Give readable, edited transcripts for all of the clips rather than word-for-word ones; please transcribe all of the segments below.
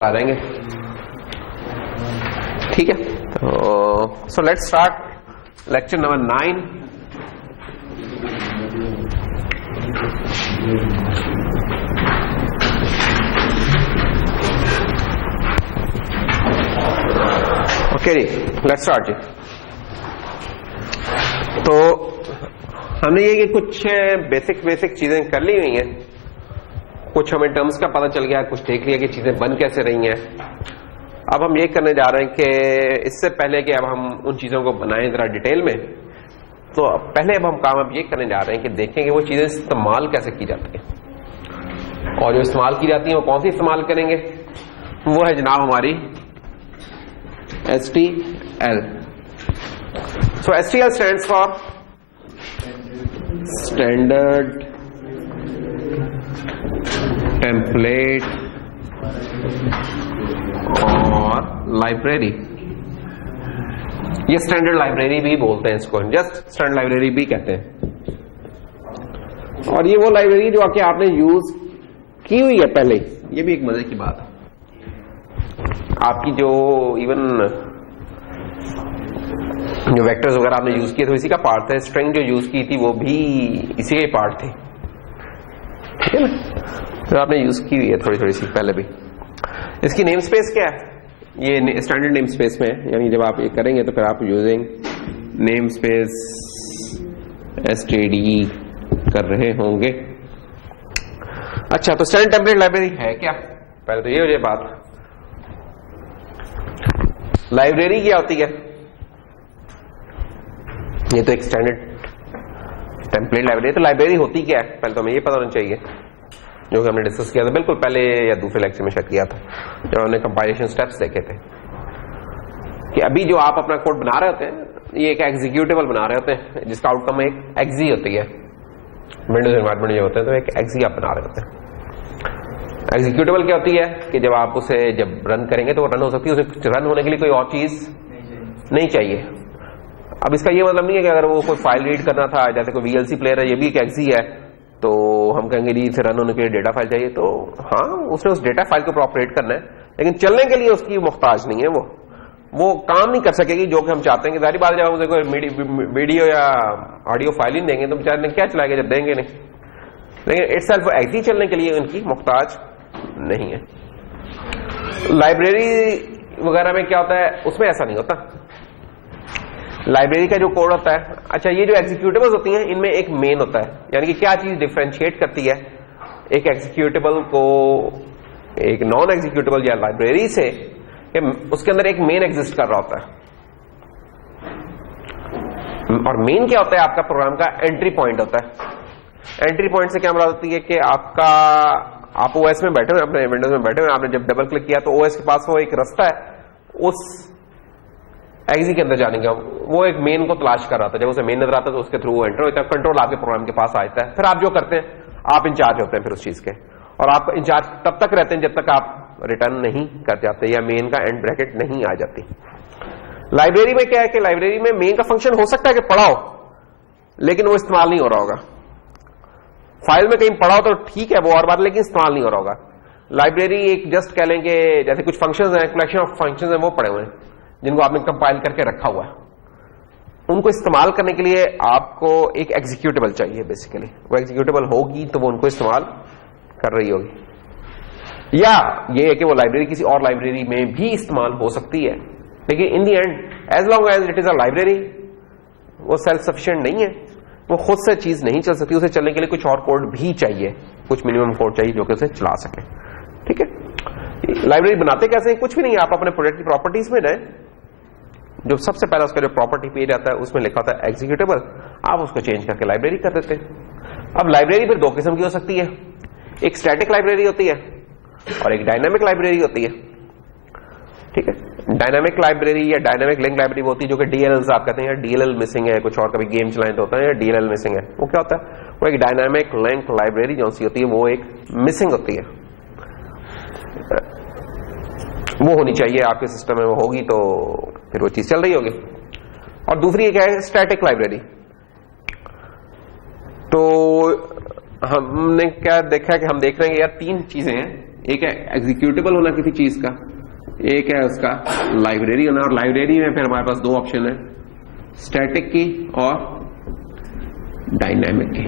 आ जाएंगे। ठीक है, तो so let's start lecture number 9। Okay जी, लेट्स स्टार्ट जी। तो हमने ये कि कुछ बेसिक चीजें कर ली हुई हैं, कुछ हमें टर्म्स का पता चल गया, कुछ देख लिया कि चीजें बन कैसे रही हैं। अब हम ये करने जा रहे हैं कि इससे पहले कि अब हम उन चीजों को बनाएं जरा डिटेल में, तो पहले अब हम काम अब ये करने जा रहे हैं कि देखें कि वो चीजें इस्तेमाल कैसे की जाती हैं, और जो इस्तेमाल की जाती हैं वो कौन सी इस्तेमाल करेंगे। वो है जनाब हमारी STL। So STL stands for standard template और लाइब्रेरी। ये स्टैंडर्ड लाइब्रेरी भी बोलते हैं इसको, जस्ट स्टैंडर्ड लाइब्रेरी भी कहते हैं। और ये वो लाइब्रेरी जो आके आपने यूज की हुई है पहले, ये भी एक मजे की बात है। आपकी जो इवन जो वेक्टर्स वगैरह आपने यूज किए थे इसी का पार्ट है। स्ट्रिंग जो यूज की थी वो भी इसी का ही पार्ट थी, ठीक है ना। तो आपने यूज की हुई है थोड़ी सी पहले भी। इसकी नेम स्पेस क्या है? ये स्टैंडर्ड नेम स्पेस में है, यानी जब आप ये करेंगे तो फिर आप यूजिंग नेम स्पेस std कर रहे होंगे। अच्छा, तो स्टैंडर्ड टेम्पलेट लाइब्रेरी है क्या? पहले तो ये हो जाए बात। लाइब्रेरी क्या होती है? ये तो एक स्टैंडर्ड टेम्पलेट लाइब्रेरी। तो लाइब्रेरी होती क्या है पहले तो हमें ये पता होना चाहिए, जो कि हमने डिस्कस किया था बिल्कुल पहले या दूसरे लेक्चर में शायद किया था, जब हमने कंपाइलेशन स्टेप्स देखे थे कि अभी जो आप अपना कोड बना रहे होते हैं, ये एक एग्जीक्यूटेबल बना रहे होते हैं जिसका आउटकम एक एक्जी होती है। विंडोज एनवायरमेंट जो होते हैं तो एक एक्जी आप बना रहे होते हैं। एग्जीक्यूटेबल क्या होती है कि जब आप उसे जब रन करेंगे तो वो रन हो सकती है, उसे रन होने के लिए कोई और चीज नहीं चाहिए। अब इसका ये मतलब नहीं है कि अगर वो कोई फाइल रीड करना था, जैसे कोई VLC प्लेयर है, ये भी एक एक्जी है, तो हम कहेंगे जी इसे रन होने के लिए डेटा फाइल चाहिए। तो हाँ, उसने उस डेटा फाइल के ऊपर ऑपरेट करना है, लेकिन चलने के लिए उसकी मुख्ताज नहीं है। वो काम नहीं कर सकेगी जो कि हम चाहते हैं। कि सारी बात जब हम उसे कोई वीडियो या ऑडियो फाइल ही देंगे तो बेचारे ने क्या चलाएगा जब देंगे नहीं। लेकिन इटसेल्फ एक्जी चलने के लिए उनकी मुख्ताज नहीं है। लाइब्रेरी वगैरह में क्या होता है, उसमें ऐसा नहीं होता। लाइब्रेरी का जो कोड होता है, अच्छा ये जो एग्जीक्यूटेबल्स होती हैं इनमें एक मेन होता है, यानी कि क्या चीज डिफरेंशिएट करती है एक एग्जीक्यूटेबल को एक नॉन एग्जीक्यूटेबल या लाइब्रेरी से, कि उसके अंदर एक मेन एग्जिस्ट कर रहा होता है। और मेन क्या होता है? आपका प्रोग्राम का एंट्री पॉइंट होता है। एंट्री पॉइंट से क्या मुराद होती है कि आप ओएस में बैठे हुए, अपने विंडोज में बैठे हुए, आपने जब डबल क्लिक किया तो ओएस के पास वो एक रास्ता है उस एक्जी के अंदर जाने का। वो एक मेन को तलाश कर रहा था, जब उसे मेन नजर आता है तो उसके थ्रू एंटर होता है, कंट्रोल आपके प्रोग्राम के पास आता है। फिर आप जो करते हैं, आप इंचार्ज होते हैं फिर उस चीज के, और आप इंचार्ज तब तक रहते हैं जब तक आप रिटर्न नहीं कर जाते या मेन का एंड ब्रैकेट नहीं आ जाती। लाइब्रेरी में क्या है कि लाइब्रेरी में मेन का फंक्शन हो सकता है कि पढ़ा हो, लेकिन वो इस्तेमाल नहीं हो रहा होगा। फाइल में कहीं पढ़ा हो तो ठीक है, वो और बात, लेकिन इस्तेमाल नहीं हो रहा होगा। लाइब्रेरी एक जस्ट कह लें कि जैसे कुछ फंक्शंस हैं, कलेक्शन ऑफ फंक्शंस हैं, वो पड़े हुए हैं जिनको आपने कंपाइल करके रखा हुआ है। उनको इस्तेमाल करने के लिए आपको एक एग्जीक्यूटेबल चाहिए। बेसिकली वो एग्जीक्यूटेबल होगी तो वो उनको इस्तेमाल कर रही होगी, या ये है कि वो लाइब्रेरी किसी और लाइब्रेरी में भी इस्तेमाल हो सकती है। लेकिन in the end as long as it is a library, वो सेल्फ सफिशिएंट नहीं है, वो खुद से चीज नहीं चल सकती। उसे चलने के लिए कुछ और कोड भी चाहिए, कुछ मिनिमम कोड चाहिए जो कि उसे चला सके। ठीक है, लाइब्रेरी बनाते कैसे? कुछ भी नहीं, आप अपने प्रोजेक्ट की प्रॉपर्टीज में जाए, जो सबसे पहला उसका जो प्रॉपर्टी पेज आता है उसमें लिखा होता है एग्जीक्यूटेबल, आप उसको चेंज करके लाइब्रेरी कर देते हैं। अब लाइब्रेरी फिर दो किस्म की हो सकती है, एक स्टैटिक लाइब्रेरी होती है और एक डायनामिक लाइब्रेरी होती है। ठीक है, डायनामिक लाइब्रेरी या डायनामिक लिंक लाइब्रेरी होती है जो कि DLL आप कहते हैं, या DLL मिसिंग है, कुछ और कभी गेम चलाएं तो होता है, या DLL मिसिंग है। वो क्या होता है? वो एक डायनामिक लिंक लाइब्रेरी जो सी होती है वो एक मिसिंग होती है। वो होनी चाहिए आपके सिस्टम में, वो होगी तो फिर वो चीज चल रही होगी। और दूसरी क्या है? Static library. तो हमने क्या देखा कि हम देख रहे हैं कि यार तीन चीजें हैं। एक है एग्जीक्यूटेबल होना किसी चीज का, एक है उसका लाइब्रेरी होना। और लाइब्रेरी में फिर हमारे पास दो ऑप्शन है, स्टैटिक की और डायनामिक की।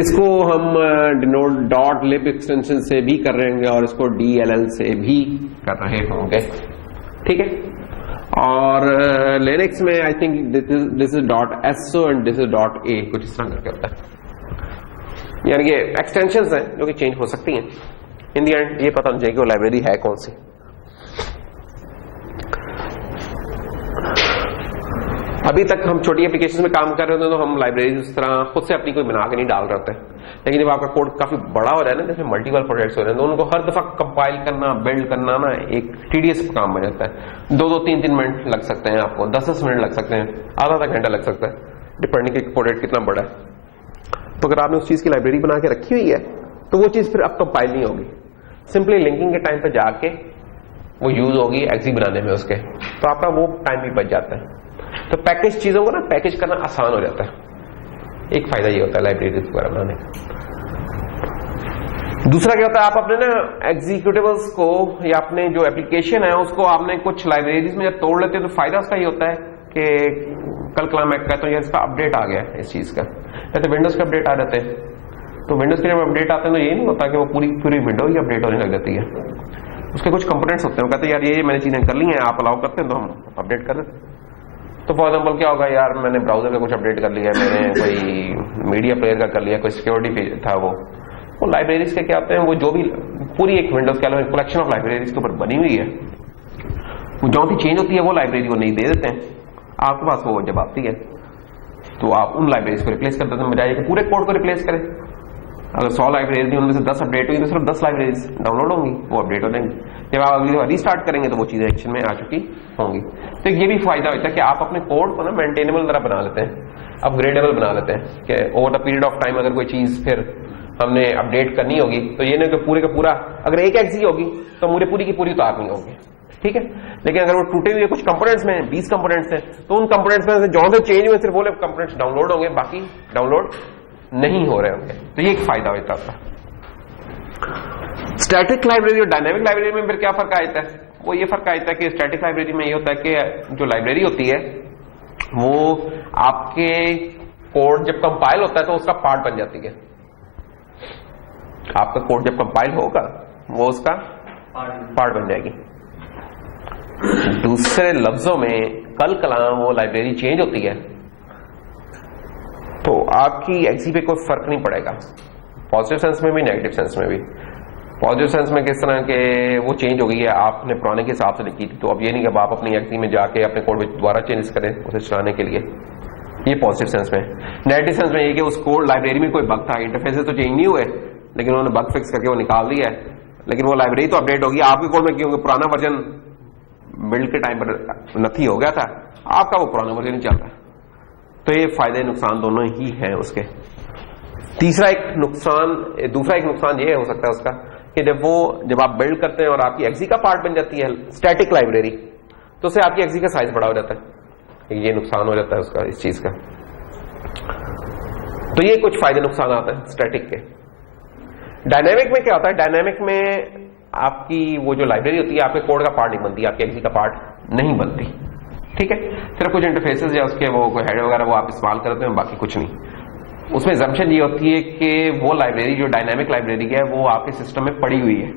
इसको हम डिनोट डॉट लिब एक्सटेंशन से भी कर रहे होंगे और इसको DLL से भी कर रहे होंगे, ठीक है। और लिनक्स में I think this is .so and this is .a, कुछ इस तरह करके होता है। यानी कि एक्सटेंशंस हैं जो कि चेंज हो सकती हैं। इन दी एंड ये पता नहीं चाहिए कि वो लाइब्रेरी है कौन सी। अभी तक हम छोटी एप्लीकेशन में काम कर रहे थे तो हम लाइब्रेरी इस तरह खुद से अपनी कोई बना के नहीं डाल रहे थे। लेकिन जब आपका कोड काफी बड़ा हो रहा है ना, जैसे मल्टीपल प्रोजेक्ट्स हो रहे हैं, तो उनको हर दफा कंपाइल करना, बिल्ड करना ना एक टीडियस काम बन जाता है। 2-2, 3-3 मिनट लग सकते हैं आपको, 10-10 मिनट लग सकते हैं, आधा घंटा लग सकता है, डिपेंडिंग कि प्रोजेक्ट कितना बड़ा है। तो अगर आपने उस चीज की लाइब्रेरी बना के रखी हुई है तो वो चीज फिर अब कंपाइल नहीं होगी, सिंपली लिंकिंग के टाइम पे जाके वो यूज होगी एक्सी बनाने में उसके, तो आपका वो टाइम भी बच जाता है। तो पैकेज चीजों को ना पैकेज करना आसान हो जाता है। एक फायदा ये होता है लाइब्रेरी वगैरह बनाने का। दूसरा क्या होता है, आप अपने ना एग्जीक्यूटिवल्स को या अपने जो एप्लीकेशन है उसको आपने कुछ लाइब्रेरीज में जब तोड़ लेते हैं तो फायदा उसका ये होता है कि कल मैं कहता हूँ यार इसका अपडेट आ गया है इस चीज का, जैसे विंडोज के अपडेट आ जाते हैं। तो विंडोज के जब अपडेट आते हैं तो ये नहीं होता कि वो पूरी विंडो ही अपडेट होने लग जाती है। उसके कुछ कंपोनेंट्स होते हैं, वो कहते हैं यार ये मैंने चीजें कर ली हैं, आप अलाउ करते हैं तो हम अपडेट कर देते। तो फॉर एग्जाम्पल क्या होगा, यार मैंने ब्राउजर का कुछ अपडेट कर लिया, मैंने कोई मीडिया प्लेयर का कर लिया, कोई सिक्योरिटी था वो लाइब्रेरीज के क्या होते हैं, वो जो भी पूरी एक विंडोज के अलावा कलेक्शन ऑफ लाइब्रेरीज के ऊपर बनी हुई है, वो जो सी चेंज होती है वो लाइब्रेरी को नहीं दे देते हैं आपके पास। वो जब आती है तो आप उन लाइब्रेरीज को रिप्लेस कर देते हैं, बजाय पूरे कोड को रिप्लेस करें। अगर 100 लाइब्रेरीज थी उनमें से 10 अपडेट हुई तो सिर्फ 10 लाइब्रेरीज डाउनलोड होंगी, वो अपडेट हो जाएंगी। जब आप अगली बार रीस्टार्ट करेंगे तो वो चीजें एक्शन में आ चुकी होंगी। तो ये भी फायदा होता है कि आप अपने कोड को ना मेंटेनेबल तरह बना लेते हैं, अपग्रेडेबल बना लेते हैं कि over the period of time अगर कोई चीज फिर हमने अपडेट करनी होगी तो ये नहीं कि पूरे का पूरा अगर एक एक्सी होगी तो मुझे पूरी की पूरी उतारनी होगी, ठीक है। लेकिन अगर वो टूटे हुए कुछ कंपोनेंट्स में 20 कंपोनेंट्स हैं तो उन कंपोनेंट्स में से जो से चेंज हुए सिर्फ वो कंपोनेंट्स डाउनलोड होंगे, बाकी डाउनलोड नहीं हो रहे होंगे। तो ये एक फायदा होता है। स्टैटिक लाइब्रेरी और डायनामिक लाइब्रेरी में फिर क्या फर्क आता है, वो ये फर्क आता है कि स्टैटिक लाइब्रेरी में ये होता है कि जो लाइब्रेरी होती है वो आपके कोड जब कंपाइल होता है तो उसका पार्ट बन जाती है। आपका कोड जब कंपाइल होगा वो उसका पार्ट बन जाएगी। दूसरे लफ्जों में कल वो लाइब्रेरी चेंज होती है तो आपकी एक्सी पे कोई फर्क नहीं पड़ेगा, पॉजिटिव सेंस में भी नेगेटिव सेंस में भी। पॉजिटिव सेंस में किस तरह के वो चेंज हो गई है, आपने पुराने के हिसाब से लिखी थी तो अब ये नहीं कि आप अपनी एक्सी में जाके अपने कोड में दोबारा चेंज करें उसे चलाने के लिए, ये पॉजिटिव सेंस में। नेगेटिव सेंस में ये कि उस कोड लाइब्रेरी में कोई बग था, इंटरफेसेस तो चेंज नहीं हुए लेकिन उन्होंने बग फिक्स करके वो निकाल दिया है, लेकिन वो लाइब्रेरी तो अपडेट होगी। आपके कोड में क्योंकि पुराना वर्जन बिल्ड के टाइम पर नथी हो गया था, आपका वो पुराना वर्जन नहीं चल रहा। तो ये फायदे नुकसान दोनों ही हैं उसके। दूसरा एक नुकसान ये हो सकता है उसका कि जब आप बिल्ड करते हैं और आपकी एक्सी का पार्ट बन जाती है स्टैटिक लाइब्रेरी तो उससे आपकी एक्सी का साइज बड़ा हो जाता है, ये नुकसान हो जाता है उसका इस चीज का। तो ये कुछ फायदे नुकसान आते हैं स्टैटिक के। डायनामिक में क्या होता है, डायनामिक में आपकी वो जो लाइब्रेरी होती है आपके कोड का पार्ट नहीं बनती, आपके एक्सी का पार्ट नहीं बनती, ठीक है। सिर्फ कुछ इंटरफेसेस या उसके वो कोई हेडर वगैरह वो आप इस्तेमाल करते हैं, बाकी कुछ नहीं। उसमें जम्पशन ये होती है कि वो लाइब्रेरी जो डायनामिक लाइब्रेरी है वो आपके सिस्टम में पड़ी हुई है,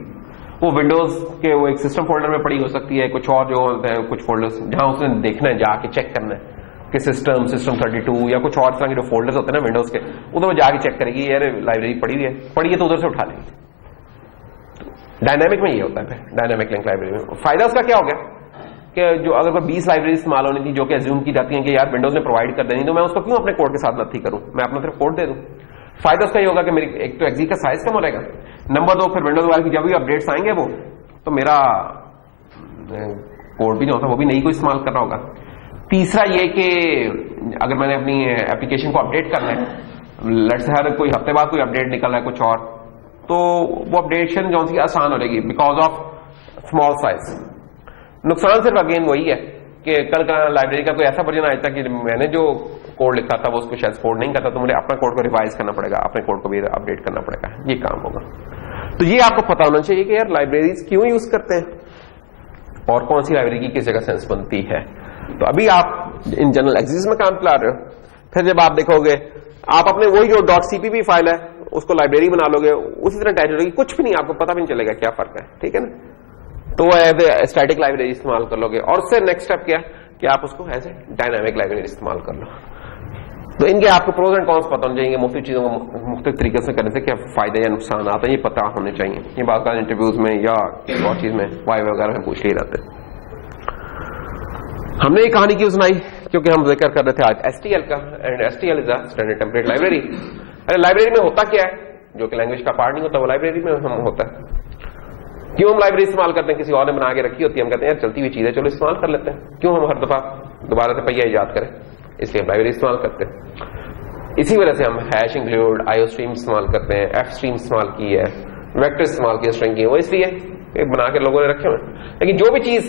वो विंडोज के वो एक सिस्टम फोल्डर में पड़ी हो सकती है, कुछ और जो होते हैं कुछ फोल्डर्स जहां उसने देखना है जाके चेक करना है कि सिस्टम 32 या कुछ और तरह के जो फोल्डर्स होते हैं ना विंडोज के, उधर वो जाके चेक करेगी यार लाइब्रेरी पड़ी है तो उधर से उठा लेगी। डायनामिक में ये होता है, डायनामिक लिंक लाइब्रेरी में फायदा उसका क्या हो गया कि जो अगर 20 लाइब्रेरी इस्तेमाल होनी थी जो कि अज्यूम की जाती है कि यार विंडोज ने प्रोवाइड कर देनी, तो मैं उसको क्यों अपने कोड के साथ नथी करूं, मैं अपना सिर्फ कोड दे दूं। फायदा उसका ये होगा कि मेरी एक तो एक्सी का साइज कम हो रहेगा, नंबर 2 फिर विंडोज वाले की जब भी अपडेट्स आएंगे वो तो मेरा कोड भी जो होता है वो भी नहीं कोई इस्तेमाल कर रहा होगा। तीसरा ये कि अगर मैंने अपनी एप्लीकेशन को अपडेट करना है, लेट्स से हर कोई हफ्ते बाद कोई अपडेट निकल रहा है कुछ और, तो वो अपडेशन जो सी आसान हो जाएगी बिकॉज ऑफ स्मॉल साइज। नुकसान सिर्फ अगेन वही है कि कल का लाइब्रेरी का कोई ऐसा वर्जन आया था कि मैंने जो कोड लिखा था वो उसको शायद सपोर्ट नहीं करता, तो मुझे अपना कोड को रिवाइज करना पड़ेगा, अपने कोड को भी अपडेट करना पड़ेगा, ये काम होगा। तो ये आपको पता होना चाहिए कि यार लाइब्रेरीज क्यों यूज करते हैं और कौन सी लाइब्रेरी की किस जगह सेंस बनती है। तो अभी आप इन जनरल एक्सिस में काम चला रहे हो, फिर जब आप देखोगे आप अपने वही जो .cpp फाइल है उसको लाइब्रेरी बना लोगे, उसी तरह टाइप होगी, कुछ भी नहीं, आपको पता भी नहीं चलेगा क्या फर्क है, ठीक है ना। तो एज ए स्टैटिक लाइब्रेरी इस्तेमाल कर लोगे, और उससे नेक्स्ट स्टेप क्या कि आप उसको एज ए डायनामिक लाइब्रेरी इस्तेमाल कर लो। तो इनके आपको प्रोज एंड कॉन्स पता होने चाहिए, मुख्तलिफ चीजों को मुख्तलिफ तरीके से करने से क्या फायदे या नुकसान आते हैं ये पता होने चाहिए। ये बात इंटरव्यूज में या और चीज में वाई वगैरह में पूछ लिए जाते हैं। हमने ये कहानी क्यों सुनाई, क्योंकि हम जिक्र कर रहे थे आज STL का, and STL is a standard template library. अरे लाइब्रेरी में होता क्या है, जो कि लैंग्वेज का पार्ट नहीं होता वो लाइब्रेरी में हम होता है। क्यों हम लाइब्रेरी इस्तेमाल करते हैं, किसी और ने बना के रखी होती है, हम कहते हैं यार चलती हुई चीज है चलो इस्तेमाल कर लेते हैं, क्यों हम हर दफा दोबारा से पहिया ईजाद करें, इसलिए हम लाइब्रेरी इस्तेमाल करते हैं। इसी वजह से हम हैश इंक्लूड, IOStream इस्तेमाल करते हैं, fstream इस्तेमाल की है, वेक्टर इस्तेमाल किया, स्ट्रिंग की है, वो इसलिए बना के लोगों ने रखे हुए। लेकिन जो भी चीज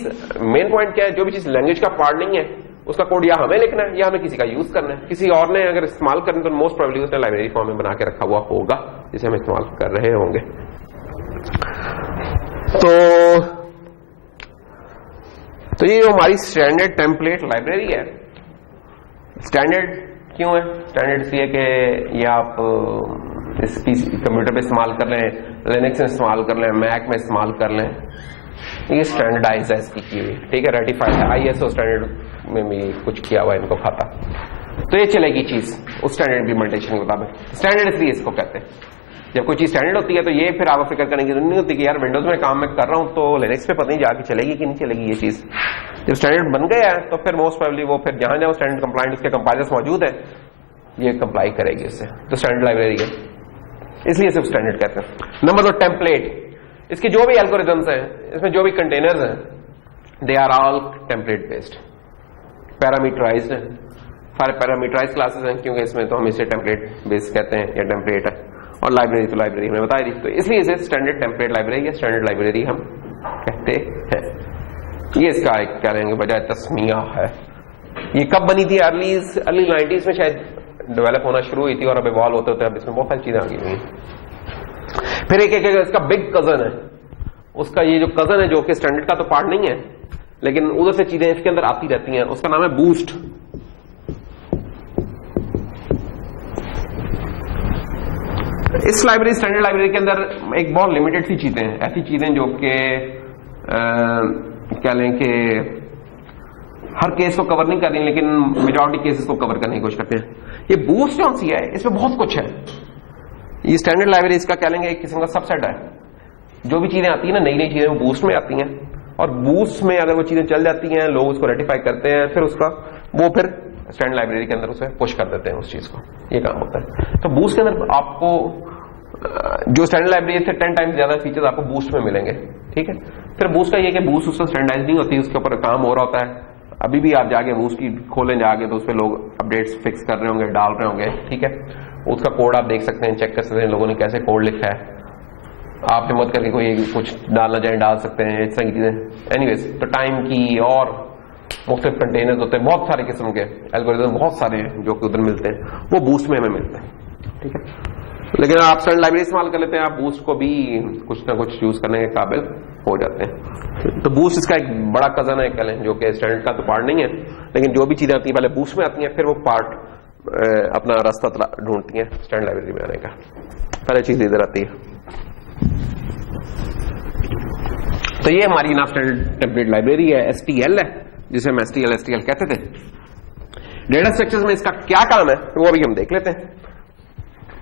मेन पॉइंट क्या है, जो भी चीज लैंग्वेज का पार्ट नहीं है उसका कोड या हमें लिखना है या हमें किसी का यूज करना है। किसी और ने अगर इस्तेमाल करना तो मोस्ट प्रोबेबली उसने लाइब्रेरी फॉर्म में बना के रखा हुआ होगा जिसे हम इस्तेमाल कर रहे होंगे। तो ये जो हमारी स्टैंडर्ड टेम्पलेट लाइब्रेरी है, स्टैंडर्ड क्यों है, स्टैंडर्ड इसलिए कि ये आप इस कंप्यूटर पे इस्तेमाल कर लें, लिनक्स में इस्तेमाल कर लें, मैक में इस्तेमाल कर लें, ये स्टैंडर्डाइज है इसकी की हुई, ठीक है, रेटिफाइड है, ISO स्टैंडर्ड में भी कुछ किया हुआ है इनको खाता, तो ये चलेगी चीज उस स्टैंडर्ड इम्प्लीमेंटेशन के मुताबिक। स्टैंडर्ड इसलिए इसको कहते हैं, जब कोई चीज स्टैंडर्ड होती है तो ये फिर आप फिक्र करने की जरूरत नहीं होती कि यार विंडोज में काम मैं कर रहा हूं तो लिनक्स पे पता नहीं जाके चलेगी कि नहीं चलेगी ये चीज। जब स्टैंडर्ड बन गया है तो फिर मोस्ट प्रोबेबली वो फिर जहां जहां स्टैंडर्ड कंप्लाइंट उसके कंपाइलर्स मौजूद है ये कंप्लाई करेगी उससे, तो स्टैंडर्ड लाइब्रेरी है, इसलिए सिर्फ स्टैंडर्ड कहते हैं। नंबर 2 टेम्पलेट, इसके जो भी एल्गोरिथम्स हैं, इसमें जो भी कंटेनर्स हैं, they are all template based, parameterized है, सारे पैरामीटराइज क्लासेस हैं क्योंकि इसमें तो हम इसे टेम्पलेट बेस्ड कहते हैं या टेम्पलेट है, और लाइब्रेरी तो लाइब्रेरी हमने बताई थी, तो इसलिए इसे स्टैंडर्ड टेम्पलेट लाइब्रेरी या स्टैंडर्ड लाइब्रेरी हम कहते हैं। ये इसका एक कह रहे हैं बजाय तस्मिया है। ये कब बनी थी, अर्ली 90s में शायद डेवलप होना शुरू हुई थी और अब इवॉल्व होते होते अब इसमें बहुत सारी चीजें आ गई हुई। फिर एक इसका बिग कजन है, उसका ये जो कजन है जो कि स्टैंडर्ड का तो पार्ट नहीं है लेकिन उधर से चीजें इसके अंदर आती रहती हैं, उसका नाम है बूस्ट। इस लाइब्रेरी स्टैंडर्ड लाइब्रेरी के अंदर एक बहुत लिमिटेड सी चीजें हैं, ऐसी चीजें जो कि क्या लें कि हर केस को कवर नहीं कर रही लेकिन मेजॉरिटी केसेस को कवर करने की कोशिश करते हैं। ये बूस्ट कौन सी है, इसमें बहुत कुछ है। ये स्टैंडर्ड लाइब्रेरी इसका क्या लेंगे एक किस्म का सबसेट है, जो भी चीजें आती है ना नई नई चीजें वो बूस्ट में आती हैं, और बूस्ट में अगर वो चीजें चल जाती हैं लोग उसको रेटिफाई करते हैं, फिर उसका वो फिर स्टैंडर्ड लाइब्रेरी के अंदर उसे पुश कर देते हैं उस चीज को, ये काम होता है। तो बूस्ट के अंदर आपको जो स्टैंडर्ड लाइब्रेरी से 10 टाइम्स ज्यादा फीचर्स आपको बूस्ट में मिलेंगे, ठीक है। फिर बूस्ट का ये कि बूस्ट उसका स्टैंडर्डाइज नहीं होती, उसके ऊपर काम हो रहा होता है। अभी भी आप जाके बूस्ट की खोलें जाके तो उस पर लोग अपडेट्स फिक्स कर रहे होंगे, डाल रहे होंगे, ठीक है। उसका कोड आप देख सकते हैं, चेक कर सकते हैं लोगों ने कैसे कोड लिखा है। आप हिम्मत करके कोई कुछ डालना चाहें डाल सकते हैं, इस तरह की चीजें। एनीवेज, तो टाइम की और मुख्तलिफ कंटेनर्स होते हैं, बहुत सारे किस्म के एल्गोरिथम बहुत सारे हैं जो कि उधर मिलते हैं, वो बूस्ट में हमें मिलते हैं, ठीक है। लेकिन आप स्टैंडर्ड लाइब्रेरी इस्तेमाल कर लेते हैं, आप बूस्ट को भी कुछ ना कुछ यूज करने के काबिल हो जाते हैं। तो बूस्ट इसका एक बड़ा कजन है कह लें, जो कि स्टैंडर्ड का तो पार्ट नहीं है लेकिन जो भी चीजें आती हैं पहले बूस्ट में आती हैं, फिर वो पार्ट अपना रास्ता ढूंढती हैं स्टैंडर्ड लाइब्रेरी में आने का। पहले चीज इधर आती है। तो ये हमारी ना स्टैंडर्ड टेम्पलेट लाइब्रेरी है, STL है, जिसे हम STL कहते थे। डेटा स्ट्रक्चर्स में इसका क्या काम है वो अभी हम देख लेते हैं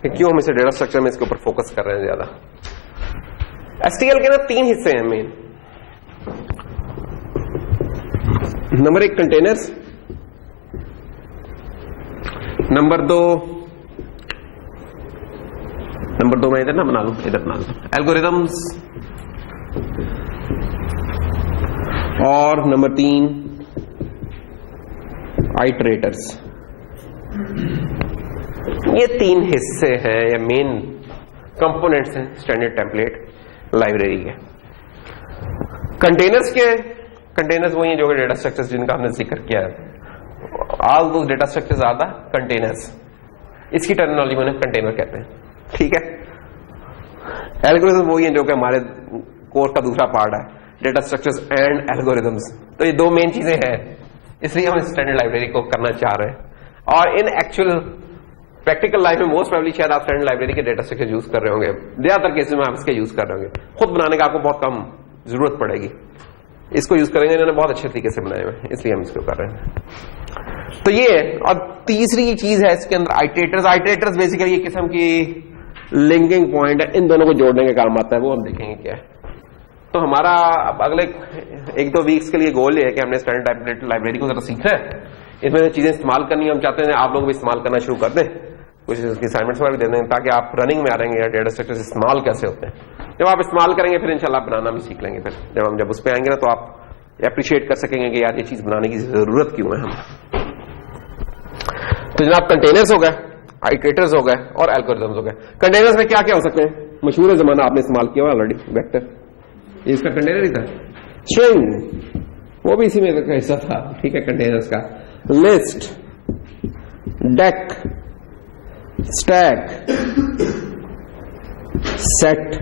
कि क्यों हम इसे डेटा स्ट्रक्चर में इसके ऊपर फोकस कर रहे हैं ज्यादा। STL के ना 3 हिस्से हैं मेन। नंबर 1 कंटेनर्स, नंबर 2 मैं इधर ना बना लूं, इधर बना लूं, एल्गोरिथम्स, और नंबर 3 आइटरेटर्स। ये 3 हिस्से हैं या मेन कंपोनेंट्स हैं स्टैंडर्ड टेम्पलेट लाइब्रेरी के। कंटेनर्स वही हैं जो कि डेटा स्ट्रक्चर्स जिनका हमने जिक्र किया है, all those data structures are the containers. इसकी टर्मिनोलॉजी में उन्हें कंटेनर कहते हैं। ठीक है, एल्गोरिथम वही है जो कि हमारे कोर्स का दूसरा पार्ट है, डेटा स्ट्रक्चर्स एंड एल्गोरिथम्स। तो ये दो मेन चीजें हैं, इसलिए हम स्टैंडर्ड लाइब्रेरी को करना चाह रहे हैं। और इन एक्चुअल प्रैक्टिकल लाइफ में मोस्ट प्रोबेबली शायद आप स्टैंडर्ड लाइब्रेरी के डेटा स्ट्रक्चर यूज कर रहे होंगे, ज्यादातर केसेस में आप इसके यूज कर रहे होंगे। खुद बनाने का आपको बहुत कम जरूरत पड़ेगी, इसको यूज करेंगे, इन्होंने बहुत अच्छे तरीके से बनाए हुए, इसलिए हम इसको कर रहे हैं। तो ये है। और तीसरी चीज है इसके अंदर आइटरेटर्स। आइटरेटर्स बेसिकली एक किस्म की लिंकिंग पॉइंट है, इन दोनों को जोड़ने का काम आता है, वो हम देखेंगे क्या है। तो हमारा अब अगले 1-2 वीक्स के लिए गोल ये है कि हमने स्टैंडर्ड लाइब्रेरी को जरा सीखना है, इसमें चीजें इस्तेमाल करनी हम चाहते हैं, आप लोग भी इस्तेमाल करना शुरू कर दें, कुछ असाइनमेंट्स वगैरह दे दें, ताकि आप रनिंग में आ रहेंगे या डेटा स्ट्रक्चर इस्तेमाल कैसे होते हैं। जब आप इस्तेमाल करेंगे फिर इंशाल्लाह बनाना भी सीख लेंगे। फिर जब उस पर आएंगे ना तो आप अप्रिशिएट कर सकेंगे कि यार ये चीज बनाने की जरूरत क्यों है हमें। तो जनाब कंटेनर्स हो गए, आइटरेटर्स हो गए और एल्गोरिथम्स हो गए। कंटेनर्स में क्या क्या हो सकते हैं? मशहूर जमाना आपने इस्तेमाल किया हुआ ऑलरेडी, वेक्टर, ये इसका कंटेनर ही था। स्ट्रिंग, वो भी इसी में का हिस्सा था। ठीक है, कंटेनर्स का। List, deck, stack, set,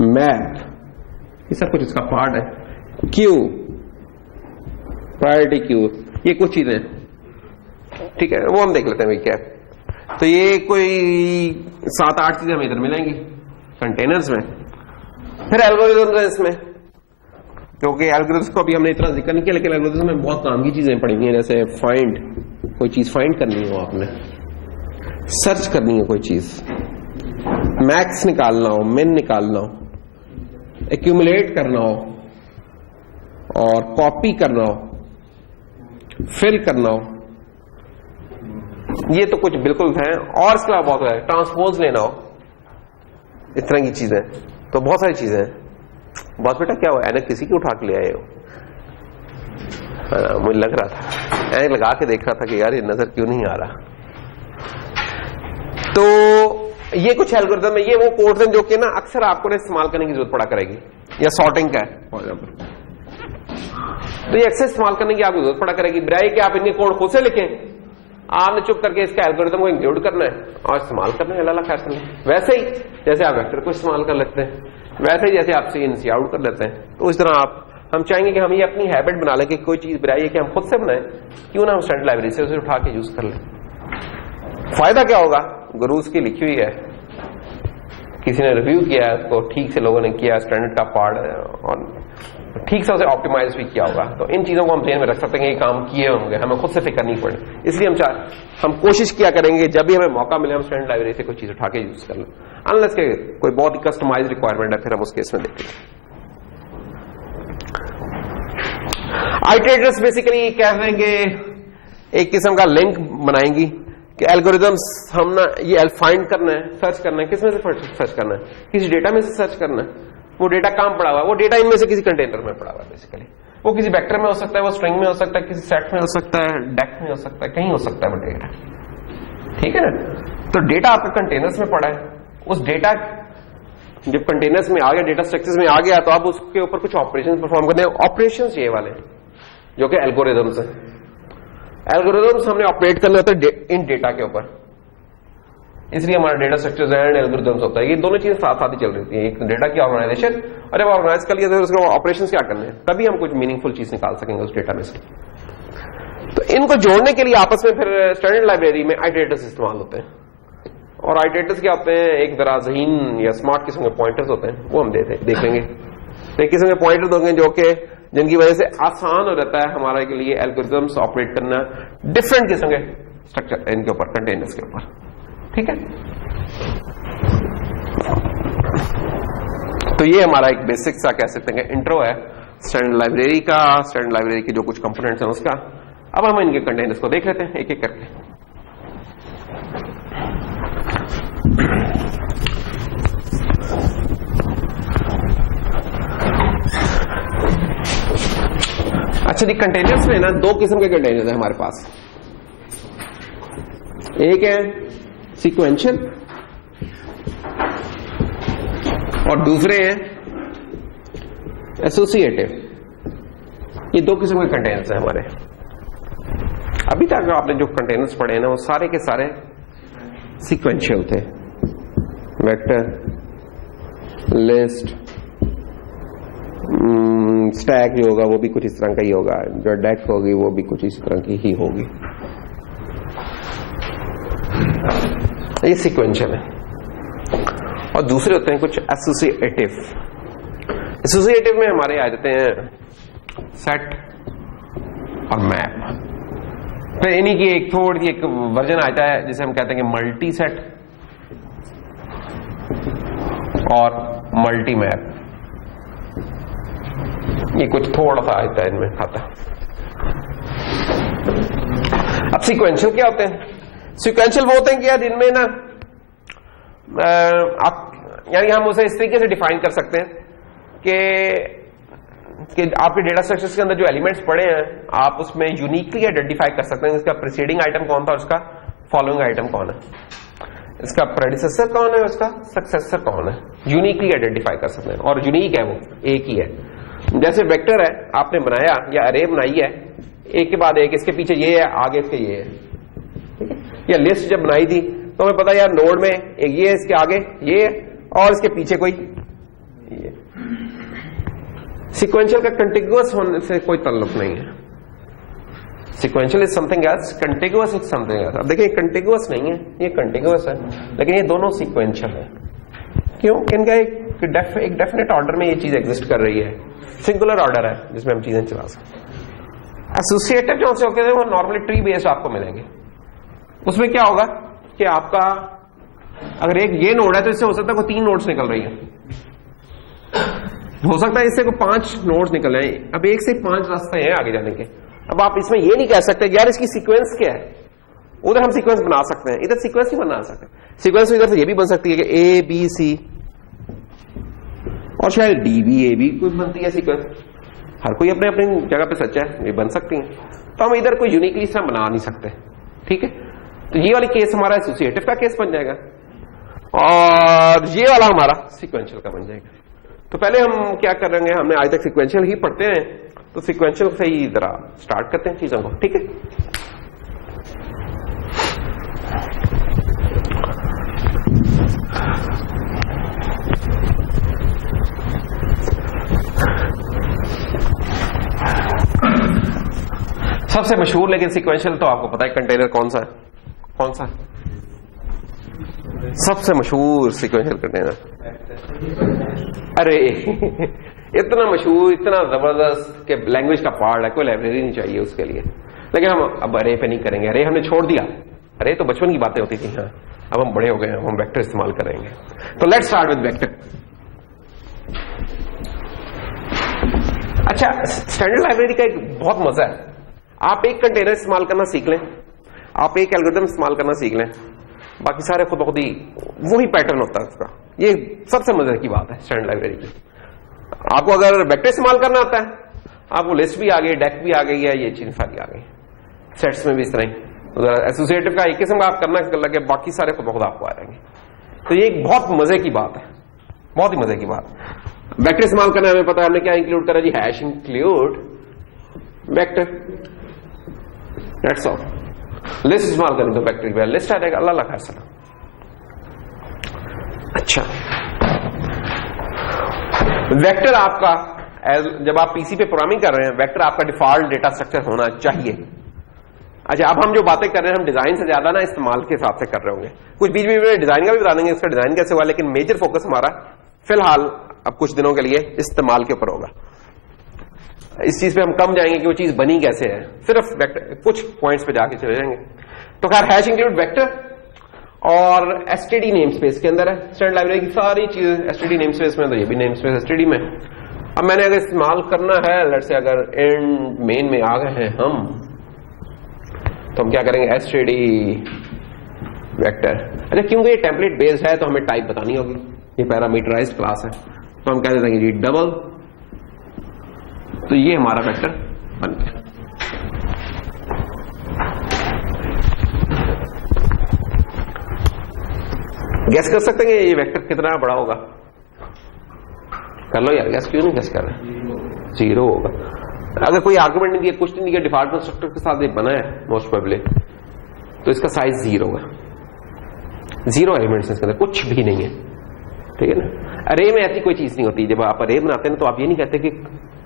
map, ये सब कुछ इसका पार्ट है। क्यू, प्रायोरिटी क्यू, ये कुछ चीजें, ठीक है, वो हम देख लेते हैं भाई क्या है। तो ये कोई 7-8 चीजें हमें इधर मिलेंगी कंटेनर्स में। फिर एल्गोरिथम्स है इसमें, क्योंकि एल्गोरिथम्स को अभी हमने इतना जिक्र नहीं किया, लेकिन एल्गोरिथम्स में बहुत काम की चीजें पड़ी हुई हैं, जैसे फाइंड, कोई चीज फाइंड करनी हो आपने, सर्च करनी हो कोई चीज, मैक्स निकालना हो, मिन निकालना हो, एक्यूमुलेट करना हो, और कॉपी करना हो, फिल करना हो, ये तो कुछ बिल्कुल है। और इसके अलावा बहुत है, ट्रांसपोज लेना हो, इस तरह की चीजें, तो बहुत सारी चीजें हैं। बॉस बेटा क्या हुआ, ऐनक किसी की उठा के ले आए हो? मुझे लग रहा था, ऐनक लगा के देख रहा था कि यार ये नजर क्यों नहीं आ रहा। तो ये कुछ एल्गोरिथम है, ये वो कोड्स हैं जो कि ना अक्सर आपको ना इस्तेमाल करने की जरूरत पड़ा करेगी, या सॉर्टिंग का है फॉर एग्जाम्पल, तो ये अक्सर इस्तेमाल करने की आपको जरूरत पड़ा करेगी। बजाय कि आप इनके कोड खुद से लिखें, आपने चुप करके इसका एल्गोरिथम को इंक्लूड करना है और इस्तेमाल करना है, अल्लाह खैर करना है। वैसे ही जैसे आप वेक्टर को इस्तेमाल कर लेते हैं, वैसे ही जैसे आप सी इन सी आउट कर लेते हैं, तो इस तरह हम चाहेंगे कि हम ये अपनी हैबिट बना लें कि कोई चीज बनाइए कि हम खुद से बनाएं, क्यों ना हम स्टैंडर्ड लाइब्रेरी से उसे उठा के यूज कर लें। फायदा क्या होगा? गुरूज की लिखी हुई है, किसी ने रिव्यू किया है उसको, ठीक से लोगों ने किया, स्टैंडर्ड का पार्ट है और ठीक से उसे ऑप्टिमाइज भी किया होगा। तो इन चीजों को हम ध्यान में रख सकते हैं कि ये काम किए होंगे, हमें खुद से फिक्र नहीं पड़े। इसलिए हम कोशिश किया करेंगे जब भी हमें मौका मिले हम स्टैंडर्ड लाइब्रेरी से कोई चीज उठा के यूज कर लें, अनलेस के कोई बहुत ही कस्टमाइज रिक्वायरमेंट है, फिर हम उस केस में देखेंगे। आइटरेटर्स बेसिकली क्या कहेंगे, एक किस्म का लिंक बनाएंगी कि एल्गोरिथम्स हम ना ये फाइंड करना है, सर्च करना है, किसमें से सर्च करना है, किसी डेटा में से सर्च करना है, वो डेटा कहां पड़ा हुआ है, वो डेटा इनमें से किसी कंटेनर में पड़ा हुआ है बेसिकली, वो किसी वेक्टर में हो सकता है, वो स्ट्रिंग में हो सकता है, किसी सेट में हो सकता है, डेक में हो सकता है, कहीं हो सकता है वो डेटा, ठीक है ना। तो डेटा आपका कंटेनर्स में पड़ा है, उस डेटा जब कंटेनर्स में आ गया, डेटा स्ट्रक्चर्स में आ गया, तो आप उसके ऊपर कुछ ऑपरेशंस परफॉर्म करने हैं। ऑपरेशंस ये वाले जो कि एल्गोरिथम्स हैं, एल्गोरिथम्स हमने ऑपरेट करने होते हैं इन डेटा के ऊपर, इसलिए हमारा डेटा स्ट्रक्चर्स एंड एल्गोरिथम्स होता है। ये दोनों चीजें साथ साथ ही चल रही है, एक डेटा की ऑर्गेनाइजेशन, और जब ऑर्गेनाइज कर लिया तो उसके ऑपरेशंस क्या करने हैं, तभी हम कुछ मीनिंगफुल चीज निकाल सकेंगे उस डेटा में से। तो इनको जोड़ने के लिए आपस में फिर स्टैंडर्ड लाइब्रेरी में आइटरेटर्स इस्तेमाल होते हैं, और आइटरेटर्स क्या होते हैं, एक तरह ज़हीन या स्मार्ट किस्म के पॉइंटर्स होते हैं, वो हम देखेंगे। एक किस्म के पॉइंटर्स होंगे जो कि जिनकी वजह से आसान हो जाता है हमारे के लिए एल्गोरिथम्स ऑपरेट करना, डिफरेंट किस्म के स्ट्रक्चर इनके ऊपर, कंटेनर्स के ऊपर, ठीक है। तो ये हमारा एक बेसिक सा कह सकते हैं इंट्रो है स्टैंडर्ड लाइब्रेरी का, स्टैंडर्ड लाइब्रेरी के जो कुछ कंपोनेंट्स हैं उसका। अब हम इनके कंटेनर्स को देख लेते हैं एक एक करके। अच्छा जी, कंटेनर्स में ना दो किस्म के कंटेनर्स हैं हमारे पास, एक है सीक्वेंशियल और दूसरे हैं एसोसिएटिव। ये दो किस्म के कंटेनर्स हैं हमारे। अभी तक आपने जो कंटेनर्स पढ़े हैं ना वो सारे के सारे सीक्वेंशियल थे। वेक्टर, लिस्ट, स्टैक जो होगा वो भी कुछ इस तरह का ही होगा, जो डेक होगी वो भी कुछ इस तरह की ही होगी। ये सीक्वेंशियल है। और दूसरे होते हैं कुछ एसोसिएटिव। एसोसिएटिव में हमारे आ जाते हैं सेट और मैप। फिर इन्हीं की एक थोड़ी एक वर्जन आता है जिसे हम कहते हैं कि मल्टी सेट और मल्टी मैप। ये कुछ थोड़ा सा आता है इनमें खाता। अब सीक्वेंशियल क्या होते हैं? सीक्वेंशियल वो होते हैं कि यार जिनमें ना आप यानी हम उसे इस तरीके से डिफाइन कर सकते हैं कि आपके डेटा स्ट्रक्चर्स के अंदर जो एलिमेंट्स पड़े हैं आप उसमें यूनिकली आइडेंटिफाई कर सकते हैं इसका प्रीसीडिंग आइटम कौन था और उसका फॉलोइंग आइटम कौन है, इसका प्रेडिसेसर कौन है, उसका सक्सेसर कौन है। यूनिकली आइडेंटिफाई कर सकते हैं और यूनिक है वो एक ही है। जैसे वेक्टर है आपने बनाया या अरे बनाई है, एक के बाद एक, इसके पीछे ये है आगे इसके ये है, ठीक है। या लिस्ट जब बनाई थी तो हमें पता यार नोड में एक ये है, इसके आगे ये है और इसके पीछे कोई ये। सीक्वेंशियल का कंटिग्युअस होने से कोई ताल्लुक नहीं है। Sequential is something else, contiguous is something else. अब देखिए कंटिग्युअस नहीं है, ये कंटिग्युअस है, लेकिन ये दोनों सीक्वेंशियल है। क्यों? इनका एक डेफिनेट ऑर्डर में ये चीज एग्जिस्ट कर रही है, सिंगुलर ऑर्डर है जिसमें हम चीजें चला सकते हैं। एसोसिएटिव जो से होते हैं वो नॉर्मली ट्री बेस्ड आपको मिलेंगे। उसमें क्या होगा कि आपका अगर एक ये नोड है तो इससे हो सकता है कोई 3 नोड्स निकल रही है, हो सकता है इससे कोई 5 नोड्स निकल रहे हैं। अब एक से 5 रास्ते हैं आगे जाने के। अब आप इसमें ये नहीं कह सकते यार इसकी सीक्वेंस क्या है। उधर हम सीक्वेंस बना सकते हैं, इधर सीक्वेंस नहीं बना सकते। सीक्वेंस इधर से ये भी बन सकती है कि ए बी सी और शायद डी बी ए बी कोई बनती है सीक्वेंस। हर कोई अपने अपनी जगह पे सच्चा है, ये बन सकती है। तो हम इधर कोई यूनिकली इस तरह बना नहीं सकते, ठीक है। तो ये वाली केस हमारा एसोसिएटिव का केस बन जाएगा और ये वाला हमारा सीक्वेंशियल का बन जाएगा। तो पहले हम क्या करेंगे, हमने आज तक सीक्वेंशियल ही पढ़ते हैं तो सीक्वेंशियल से ही जरा स्टार्ट करते हैं चीजों को, ठीक है। सबसे मशहूर लेकिन सीक्वेंशियल तो आपको पता है कंटेनर कौन सा है, कौन सा सबसे मशहूर सीक्वेंशियल कंटेनर? अरे इतना मशहूर, इतना जबरदस्त कि लैंग्वेज का पार्ट है, कोई लाइब्रेरी नहीं चाहिए उसके लिए। लेकिन हम अब अरे पे नहीं करेंगे, अरे हमने छोड़ दिया। अरे तो बचपन की बातें होती थी, हाँ अब हम बड़े हो गए, हम वेक्टर इस्तेमाल करेंगे। तो लेट्स स्टार्ट विद वेक्टर। अच्छा, स्टैंडर्ड लाइब्रेरी का एक बहुत मजा है। आप एक कंटेनर इस्तेमाल करना सीख लें, आप एक एल्गोरिथम इस्तेमाल करना सीख लें, बाकी सारे खुद खुद ही वही पैटर्न होता है उसका। ये सबसे मजे की बात है स्टैंडर्ड लाइब्रेरी की। आपको अगर वेक्टर इस्तेमाल करना आता है, आपको लिस्ट भी आ गई, डेक भी आ गई है, ये चीज सारी आ गई, सेट्स में भी इस तरह ही। एसोसिएटिव का एक किस्म का आप करना लगे, बाकी सारे खुद खुद आपको आ जाएंगे। तो ये एक बहुत मजे की बात है, बहुत ही मजे की बात। वेक्टर इस्तेमाल करना हमें पता है, हमने क्या इंक्लूड करा जी, hash include vector, that's all. List इस्तेमाल करें तो वेक्टर लिस्ट आ जाएगा, अल्लाह खैर। अच्छा, वेक्टर आपका जब आप पीसी पे प्रोग्रामिंग कर रहे हैं, वेक्टर आपका डिफॉल्ट डेटा स्ट्रक्चर होना चाहिए। अच्छा, अब हम जो बातें कर रहे हैं हम डिजाइन से ज्यादा ना इस्तेमाल के हिसाब से कर रहे होंगे। कुछ बीच बीच में डिजाइन का भी बता देंगे, इसका डिजाइन कैसे हुआ, लेकिन मेजर फोकस हमारा फिलहाल अब कुछ दिनों के लिए इस्तेमाल के ऊपर होगा। इस चीज पे हम कम जाएंगे कि वो चीज बनी कैसे है, सिर्फ वेक्टर कुछ पॉइंट्स पे जाके चले जाएंगे। तो खैर, हैश इंक्लूड वेक्टर और एसटीडी नेम स्पेस के अंदर है स्टैंडर्ड लाइब्रेरी की सारी चीजें। एसटीडी नेम स्पेस में, तो ये भी नेम स्पेस एसटीडी में। अब मैंने अगर इस्तेमाल करना है, लेट्स से अगर एंड मेन में आ गए हैं हम, तो हम क्या करेंगे, एसटीडी वेक्टर। अच्छा, क्योंकि ये टेम्पलेट बेस्ड है तो हमें टाइप बतानी होगी, ये पैरामीटराइज्ड क्लास है, तो हम कह देंगे जी डबल। तो ये हमारा वेक्टर बन गया। गैस कर सकते हैं ये वेक्टर कितना बड़ा होगा? कर लो यार, गैस क्यों नहीं गैस कर रहे? 0 होगा। अगर कोई आर्गुमेंट नहीं दिया, कुछ नहीं दिया, डिफॉल्ट कंस्ट्रक्टर के साथ ये बना है मोस्ट प्रोबेबली, तो इसका साइज 0 है। 0 एलिमेंट्स इसके अंदर, कुछ भी नहीं है, ठीक है ना। अरे में ऐसी कोई चीज नहीं होती, जब आप अरे बनाते हैं तो आप ये नहीं कहते कि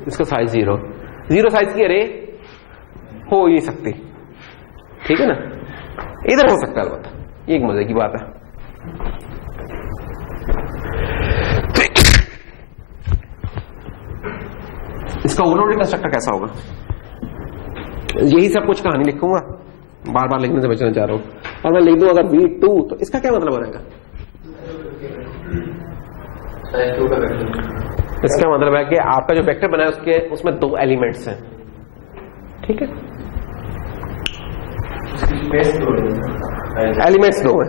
इसका साइज 0 साइज की अरे हो ही नहीं सकती, ठीक है ना। इधर हो सकता है अलबत्ता, ये एक मजे की बात है। इसका ओवरलोडेड कंस्ट्रक्टर कैसा होगा, यही सब कुछ कहानी लिखूंगा, बार बार लिखने से बचना चाह रहा हूं। और मैं लिख दूं अगर V2, तो इसका क्या मतलब बनेगा? इसका मतलब है कि आपका जो वेक्टर बना है उसमें 2 एलिमेंट्स हैं, ठीक है। एलिमेंट्स 2 है।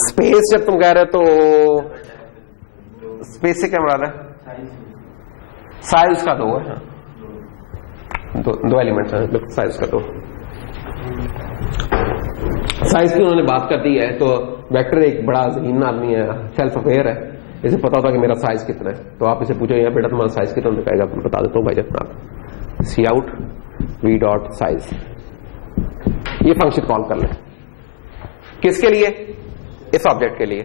स्पेस जब तुम कह रहे हो तो स्पेस से क्या मुराद है? साइज का 2 है, दो एलिमेंट्स हैं, साइज का 2। साइज की उन्होंने बात कर दी है, तो वेक्टर एक बड़ा ज़हीन आदमी है, सेल्फ अवेयर है, इसे पता होता कि मेरा साइज कितना है। तो आप इसे पूछो यार बेटा तुम्हारा साइज कितना, तो कहेगा मैं बता देता हूँ भाई जब सी आउट v डॉट साइज, ये फंक्शन कॉल कर ले। किसके लिए? इस ऑब्जेक्ट के लिए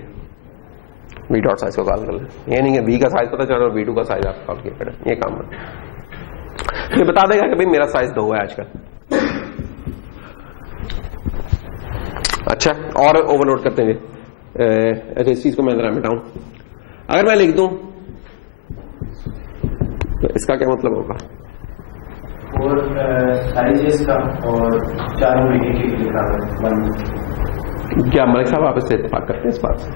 v डॉट साइज को कॉल कर ले। ये नहीं है v का साइज पता चला और v2 का साइज आप कॉल किया, ये काम है। ये बता देगा कि भाई मेरा साइज 2 है आजकल। अच्छा, और ओवरलोड करते हैं। अच्छा, इस चीज को मैं जरा मिटाऊं। अगर मैं लिख दूं तो इसका क्या मतलब होगा? और साइज इसका और 4 महीने की लिखा है। क्या मलिक साहब आप इससे इत्तेफाक करते हैं इस बात से?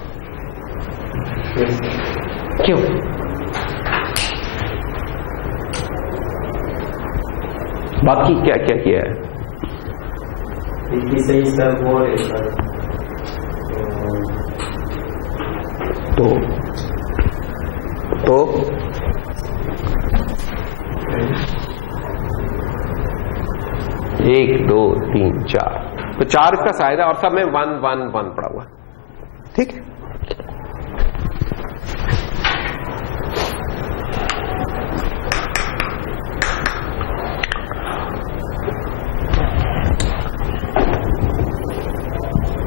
क्यों? बाकी क्या क्या किया है? सही सर वो है सर, तो 1 2 3 4, तो 4 इसका साइज है और सब में 1 1 1 पड़ा हुआ, ठीक है।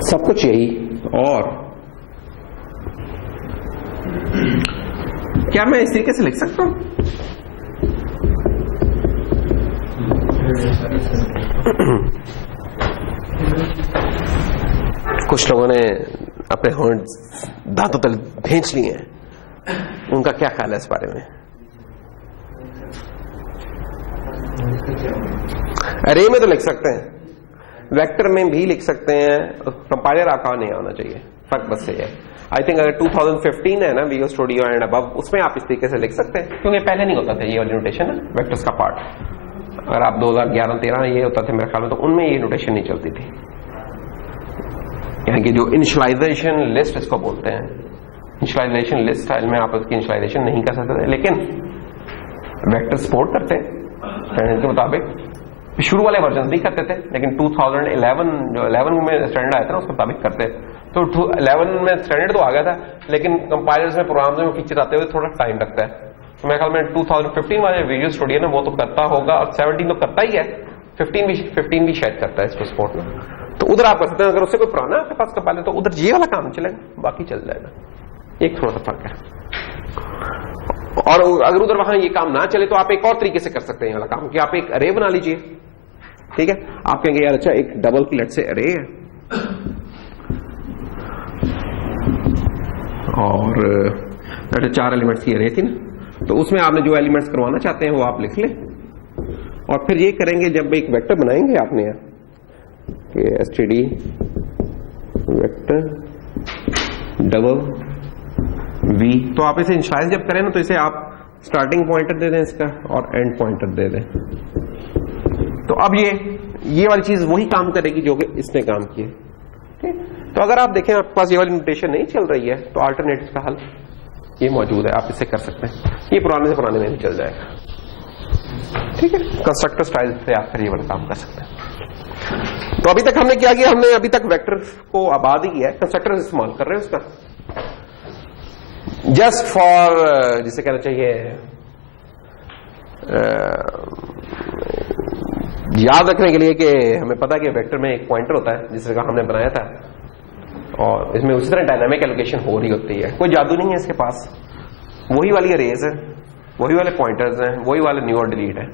सब कुछ यही। और क्या मैं इस तरीके से लिख सकता हूं? कुछ लोगों ने अपने होंठ दांतों तले भेंच लिए हैं, उनका क्या ख्याल है इस बारे में? अरे में तो लिख सकते हैं, वेक्टर में भी लिख सकते हैं, कंपाइलर आकार नहीं आना चाहिए, फर्क बस यही है। आई थिंक अगर 2015 है ना विजुअल स्टूडियो एंड अबव, उसमें आप इस तरीके से लिख सकते हैं, क्योंकि पहले नहीं होता था ये वाली नोटेशन है वेक्टर्स का पार्ट। अगर आप 2011-13 ये होता था मेरे ख्याल में, तो उनमें ये नोटेशन नहीं चलती थी, यानी कि जो इनिशियलाइजेशन लिस्ट इसको बोलते हैं। इनिशियलाइजेशन लिस्ट स्टाइल में आप उसकी इनिशियलाइजेशन नहीं कर सकते थे, लेकिन वेक्टर सपोर्ट करते हैं स्टैंडर्ड के मुताबिक। शुरू वाले वर्जन भी करते थे, लेकिन 2011 जो 11 में स्टैंडर्ड आया था ना उसके मुताबिक करते। तो 11 में स्टैंडर्ड तो आ गया था, लेकिन कंपाइलर्स में प्रोग्राम्स में फीचर आते हुए थोड़ा टाइम लगता है। तो मेरे ख्याल में 2015 वाले विजुअल स्टूडियो ना वो तो करता होगा, और 17 तो करता ही है, 15 भी शायद करता है इसको सपोर्ट में। तो उधर आप कर सकते हैं, अगर उससे कोई पुराना आपके पास कंपाइलर तो उधर ये वाला काम चलेगा, बाकी चल जाएगा। एक थोड़ा सा फर्क है। और अगर उधर वहां ये काम ना चले तो आप एक और तरीके से कर सकते हैं ये वाला काम, कि आप एक अरे बना लीजिए, ठीक है। आप कहेंगे यार अच्छा एक डबल की लेट से अरे है, और 4 एलिमेंट्स की अरे थी ना, तो उसमें आपने जो एलिमेंट्स करवाना चाहते हैं वो आप लिख लें, और फिर ये करेंगे जब एक वेक्टर बनाएंगे आपने यार कि एसटीडी वेक्टर डबल वी, तो आप इसे इनिशियलाइज जब करें ना तो इसे आप स्टार्टिंग पॉइंटर दे दें इसका और एंड पॉइंटर दे दें। तो अब ये वाली चीज वही काम करेगी जो कि इसने काम किया, ठीक। तो अगर आप देखें आपके पास ये वाली नोटेशन नहीं चल रही है तो अल्टरनेटिव का हल ये मौजूद है, आप इसे कर सकते हैं। ये पुराने से पुराने में भी चल जाएगा, ठीक है। कंस्ट्रक्टर स्टाइल से आप फिर ये वाला काम कर सकते हैं। तो अभी तक हमने क्या किया, हमने अभी तक वेक्टर को आबाद ही किया है, कंस्ट्रक्टर इस्तेमाल कर रहे हैं उसका जस्ट फॉर जिसे कहना चाहिए याद रखने के लिए कि हमें पता है कि वेक्टर में एक पॉइंटर होता है जिस जगह हमने बनाया था, और इसमें उसी तरह डायनामिक एलोकेशन हो रही होती है। कोई जादू नहीं है इसके पास, वही वाली अरेज है, वही वाले पॉइंटर्स हैं, वही वाले न्यू और डिलीट है,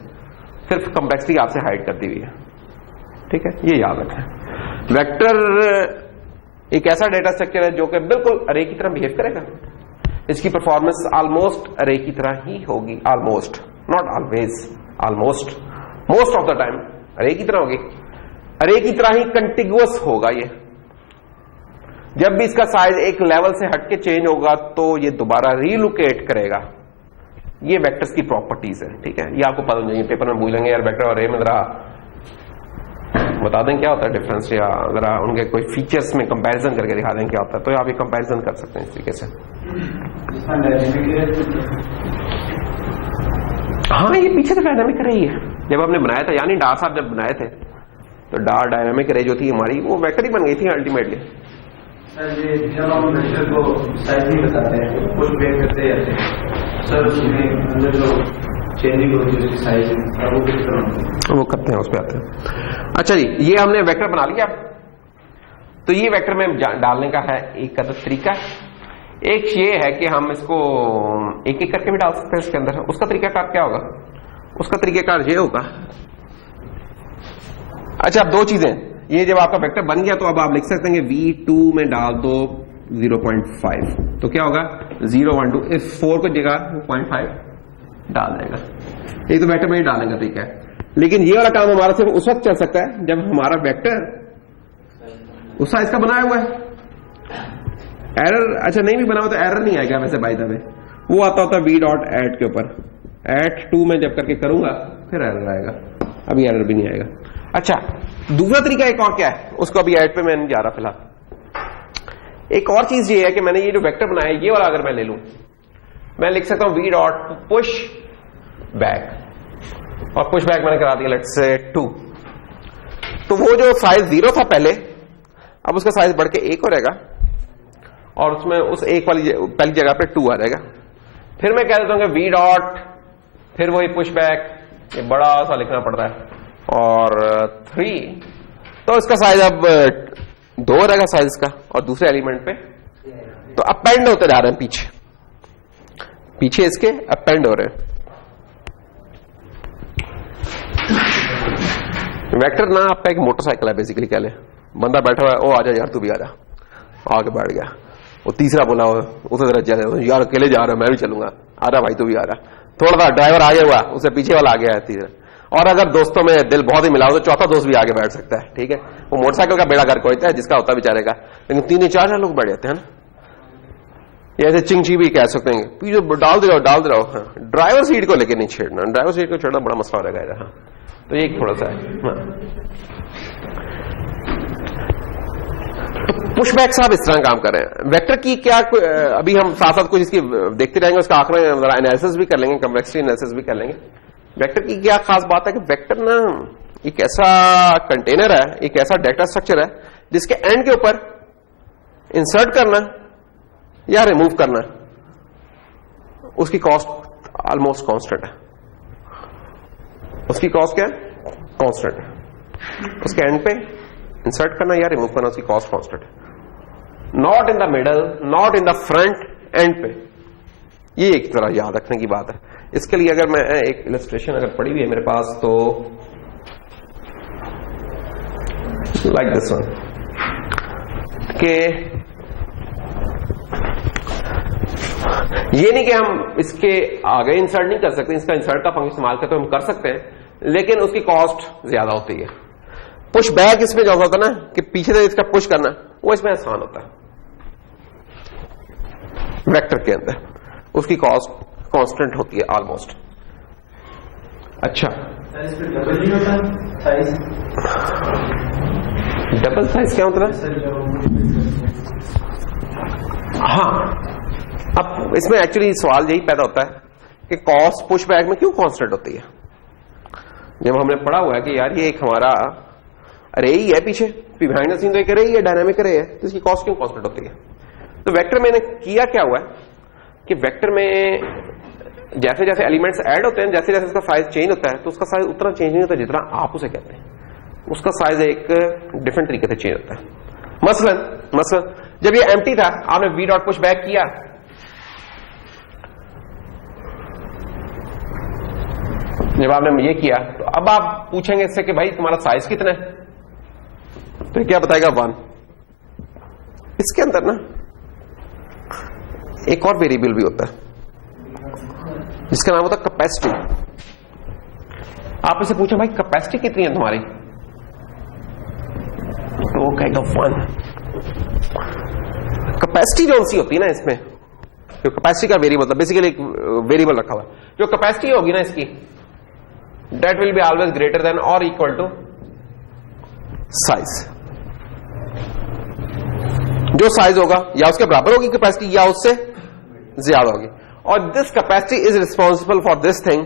सिर्फ कॉम्प्लेक्सिटी आपसे हाइड कर दी हुई है। ठीक है, ये याद रखें। वेक्टर एक ऐसा डेटा स्ट्रक्चर है जो कि बिल्कुल अरे की तरह बिहेव करेगा। इसकी परफॉर्मेंस ऑलमोस्ट अरे की तरह ही होगी, almost, not always, almost, most of the time अरे की तरह होगी। अरे की तरह ही कंटिगुअस होगा ये। जब भी इसका साइज एक लेवल से हटके चेंज होगा तो ये दोबारा रीलोकेट करेगा। ये वेक्टर्स की प्रॉपर्टीज है। ठीक है, ये आपको पता नहीं, पेपर में भूलेंगे यार वेक्टर और अरे में जरा बता दें क्या होता है डिफरेंस, या जरा उनके कोई फीचर्स में कंपैरिजन करके दिखा दें क्या होता है, तो आप ये कंपैरिजन कर सकते हैं इस तरीके से। हाँ, ये पीछे तो डायनामिक अरे ही है। जब हमने बनाया था, यानी डार साहब जब बनाए थे, तो डार डायनामिक अरे जो थी हमारी, वो वेक्टर ही बन गई थी अल्टीमेटली। सर ये जब हम वेक्टर को साइज नहीं बताते हैं, कुछ बैक करते हैं सर, उसमें अंदर जो चेंजिंग होती है उसकी साइज वो किस तरह वो करते हैं, उस पर आते हैं। अच्छा जी, ये हमने वेक्टर बना लिया। तो ये वेक्टर में डालने का है एक अदद तरीका। एक ये है कि हम इसको एक एक करके भी डाल सकते हैं इसके अंदर। उसका तरीकाकार क्या होगा? उसका तरीकाकार ये होगा, अच्छा अब दो चीजें, ये जब आपका वेक्टर बन गया तो अब आप लिख सकते हैं कि V2 में डाल दो 0.5, तो क्या होगा 0 1 2, इस 4 को जगह 0.5 डाल देगा। ये तो वेक्टर में ही डालने का तरीका है। लेकिन ये वाला काम हमारा सिर्फ उस वक्त चल सकता है जब हमारा वेक्टर उस साइज का बनाया हुआ है। एरर अच्छा नहीं भी बना हुआ तो एरर नहीं आएगा वैसे बाय द वे, वो आता होता है v.add के ऊपर। add2 में जब करके करूंगा फिर एरर आएगा, अभी एरर भी नहीं आएगा। अच्छा, दूसरा तरीका एक और क्या है, उसको अभी ऐड पे मैं नहीं जा रहा फिलहाल। एक और चीज ये है कि मैंने ये जो वेक्टर बनाया है, ये वाला अगर मैं ले लूं, मैं लिख सकता हूं v.push back, और पुश बैक मैंने करा दिया लेट्स से 2। तो वो जो साइज 0 था पहले, अब उसका साइज बढ़ के 1 हो रहेगा, और उसमें उस एक वाली पहली जगह पे 2 आ जाएगा। फिर मैं कह देता हूं कि v. फिर वही पुश बैक, ये बड़ा सा लिखना पड़ रहा है, और 3, तो इसका साइज अब 2 रहेगा साइज का, और दूसरे एलिमेंट पे तो अपेंड होते जा रहे हैं, पीछे पीछे इसके अपेंड हो रहे हैं। वेक्टर ना आपका एक मोटरसाइकिल है बेसिकली, कह ले बंदा बैठा हुआ है, ओ आजा यार तू भी आजा, आगे बैठ गया, वो तीसरा बोला उसे जरा यार अकेले जा रहा है मैं भी चलूंगा, आ रहा भाई तू भी आ रहा, थोड़ा सा ड्राइवर आगे हुआ उसे पीछे वाला आगे आया तीसरा, और अगर दोस्तों में दिल बहुत ही मिला हो तो चौथा दोस्त भी आगे बैठ सकता है। ठीक है, वो मोटरसाइकिल का बेड़ा गर्क होता है जिसका होता बेचारे का, लेकिन 3-4 लोग बैठ जाते हैं ना, ये ऐसे चिंची भी कह सकते हैं, पीछे डाल दे रहो। हाँ, ड्राइवर सीट को लेकर नहीं छेड़ना, ड्राइवर सीट को छेड़ना बड़ा मसला हो जाएगा। हाँ, तो ये थोड़ा सा है। हाँ, तो पुशबैक साहब इस तरह काम कर रहे हैं। वेक्टर की क्या अभी हम साथ साथ कुछ इसकी देखते रहेंगे, उसका आखिर में जरा एनालिसिस भी कर लेंगे, कॉम्प्लेक्सिटी एनालिसिस भी कर लेंगे। वेक्टर की क्या खास बात है कि वेक्टर ना एक ऐसा कंटेनर है, एक ऐसा डेटा स्ट्रक्चर है जिसके एंड के ऊपर इंसर्ट करना या रिमूव करना उसकी कॉस्ट ऑलमोस्ट कांस्टेंट है। उसकी कॉस्ट क्या है? कांस्टेंट है। उसके एंड पे इंसर्ट करना या रिमूव करना उसकी कॉस्ट कांस्टेंट है। Not in the middle, not in the front end पे। ये एक तरह याद रखने की बात है। इसके लिए अगर मैं एक इलस्ट्रेशन अगर पड़ी हुई है मेरे पास, तो लाइक दिस वन, कि ये नहीं कि हम इसके आगे इंसर्ट नहीं कर सकते, इसका इंसर्ट का फंक्शन इस्तेमाल करते हम कर सकते हैं, लेकिन उसकी कॉस्ट ज्यादा होती है। पुश बैक इसमें जो होता है ना कि पीछे से इसका पुश करना, वो इसमें आसान होता है। वेक्टर के अंदर उसकी कॉस्ट कांस्टेंट होती है ऑलमोस्ट। अच्छा, डबल नहीं होता साइज? डबल साइज क्या होता है? हाँ, अब इसमें एक्चुअली सवाल यही पैदा होता है कि कॉस्ट पुश बैक में क्यों कांस्टेंट होती है। जब हमने पढ़ा हुआ है कि यार ये एक हमारा अरे ही है, पीछे बिहाइंड द सीन तो एक अरे ही है, डायनामिक अरे है, तो इसकी कॉस्ट क्यों कांस्टेंट होती है? तो वेक्टर में किया क्या हुआ है कि वेक्टर में जैसे जैसे एलिमेंट्स ऐड होते हैं, जैसे जैसे उसका साइज चेंज होता है, तो उसका साइज उतना चेंज नहीं होता जितना आप उसे कहते हैं। उसका साइज एक डिफरेंट तरीके से चेंज होता है। मसलन जब ये एम्प्टी था, आपने वी डॉट पुश बैक किया, जब आपने ये किया तो अब आप पूछेंगे इससे कि भाई तुम्हारा साइज कितना है, तो क्या बताएगा 1। इसके अंदर ना एक और वेरिएबल भी होता है जिसका नाम होता है कैपेसिटी। आप इसे पूछो भाई कैपेसिटी कितनी है तुम्हारी, तो वो कहेगा 1। कैपेसिटी जो सी होती है ना इसमें, जो कैपेसिटी का वेरिएबल मतलब बेसिकली एक वेरिएबल रखा हुआ है, जो कैपेसिटी होगी ना इसकी, that will be always greater than और इक्वल टू साइज। जो साइज होगा या उसके बराबर होगी कैपेसिटी या उससे ज्यादा होगी। और this capacity is responsible for this thing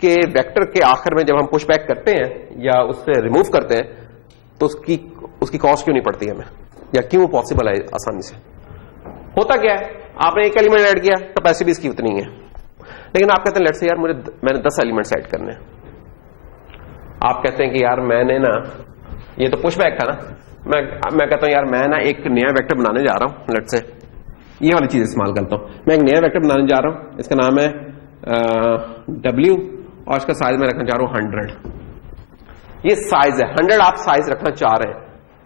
कि वेक्टर के आखिर में जब हम पुश बैक करते हैं या उससे रिमूव करते हैं तो उसकी कॉस्ट क्यों नहीं पड़ती हमें, या क्यों पॉसिबल है आसानी से। होता क्या है, आपने एक एलिमेंट ऐड किया, कैपेसिटी भी इसकी उतनी है, लेकिन आप कहते हैं लेट्स से यार मैंने 10 एलिमेंट्स ऐड करने हैं। आप कहते हैं कि यार मैंने ना, ये तो पुश बैक था ना, मैं कहता हूं यार मैं ना एक नया वेक्टर बनाने जा रहा हूं, लेट्स से ये वाली चीज इस्तेमाल करता हूं, मैं एक नया वेक्टर बनाने जा रहा हूं, इसका नाम है W और इसका साइज मैं रखना चाह रहा हूं 100। ये साइज है 100, आप साइज रखना चाह रहे हैं।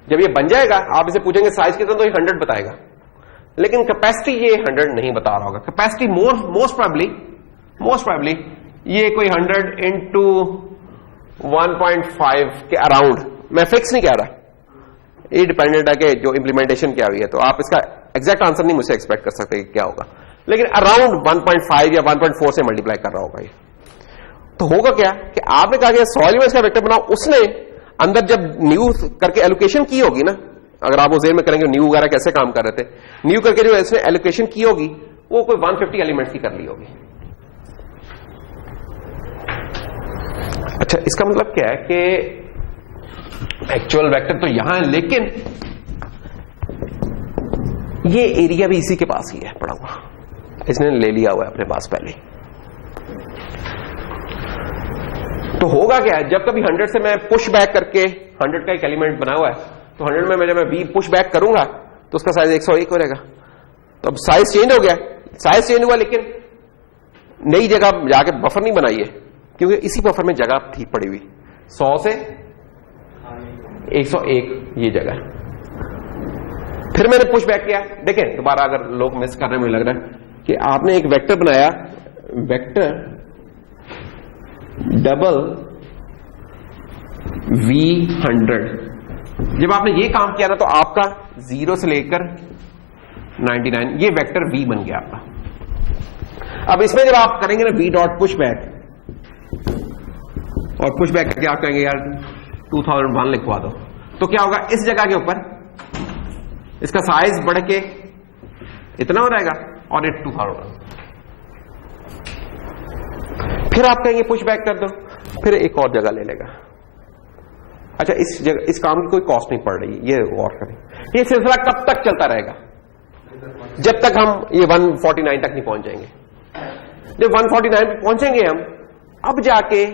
जब ये बन जाएगा आप इसे पूछेंगे साइज कितना, तो ये 100 बताएगा, लेकिन कैपेसिटी ये 100 नहीं बता रहा होगा। कैपेसिटी मोस्ट प्रोबेबली ये कोई 100 इंटू 1.5 के अराउंड, मैं फिक्स नहीं कह रहा, ये डिपेंडेंट है कि जो इंप्लीमेंटेशन क्या हुई है, तो आप इसका एग्जैक्ट आंसर नहीं मुझसे एक्सपेक्ट कर सकते कि क्या होगा, लेकिन अराउंड 1.5 या 1.4 से मल्टीप्लाई कर रहा होगा ये। तो होगा क्या कि आपने कहा कि 100 एलिमेंट्स का वेक्टर बनाओ, उसने अंदर जब न्यू करके एलोकेशन की होगी ना, अगर आप वो जेर में करेंगे न्यू वगैरह कैसे काम कर रहे थे, न्यू करके जो इसने एलोकेशन की होगी वो कोई 150 एलिमेंट्स की कर ली होगी। अच्छा, इसका मतलब क्या है कि एक्चुअल वेक्टर तो यहां है, लेकिन ये एरिया भी इसी के पास ही है पड़ा हुआ, इसने ले लिया हुआ है अपने पास पहले। तो होगा क्या है, जब कभी 100 से मैं पुश बैक करके 100 का एक एलिमेंट बना हुआ है, तो 100 में जब मैं V पुश बैक करूंगा तो उसका साइज 101 हो जाएगा। तो अब साइज चेंज हो गया, साइज चेंज हुआ, लेकिन नई जगह जाके बफर नहीं बनाई है, क्योंकि इसी बफर में जगह थी पड़ी हुई। 100 से 101 ये जगह। फिर मैंने पुश बैक किया, देखें दोबारा अगर लोग मिस कर रहे हैं, मुझे लग रहा है कि आपने एक वेक्टर बनाया, वेक्टर डबल V100। जब आपने ये काम किया ना, तो आपका 0 से लेकर 99 ये वेक्टर V बन गया आपका। अब इसमें जब आप करेंगे ना V डॉट पुश बैक, और पुश बैक करके आप कहेंगे यार 2001 लिखवा दो, तो क्या होगा, इस जगह के ऊपर इसका साइज बढ़ के इतना हो जाएगा और ये 2000। फिर आप कहेंगे पुश बैक कर दो, फिर एक और जगह ले लेगा। अच्छा, इस काम की कोई कॉस्ट नहीं पड़ रही, ये गौर करें। ये सिलसिला कब तक चलता रहेगा, जब तक हम ये 149 तक नहीं पहुंच जाएंगे। जब 149 पे पहुंचेंगे हम, अब जाके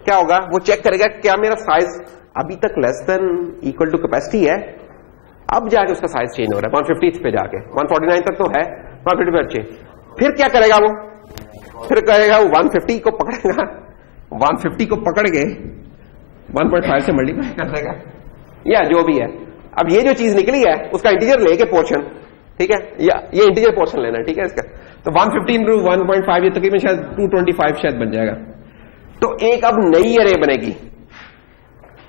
क्या होगा, वो चेक करेगा क्या मेरा साइज अभी तक less than equal to capacity है, अब जाके उसका साइज चेंज हो रहा है 150 पे जाके, 149 तक तो है, 150 पे चेंज। फिर क्या करेगा वो, फिर करेगा वो 150 को पकड़ेगा, 150 को पकड़ के 1.5 से मल्टीप्लाई कर देगा, या जो भी है। अब ये जो चीज निकली है उसका इंटीजर लेके पोर्शन, ठीक है, या ये इंटीजर पोर्शन लेना है, ठीक है इसका। तो 150 इंटू 1.5 ये तकरीबन शायद 225 शायद बन जाएगा। तो एक अब नई अरे बनेगी,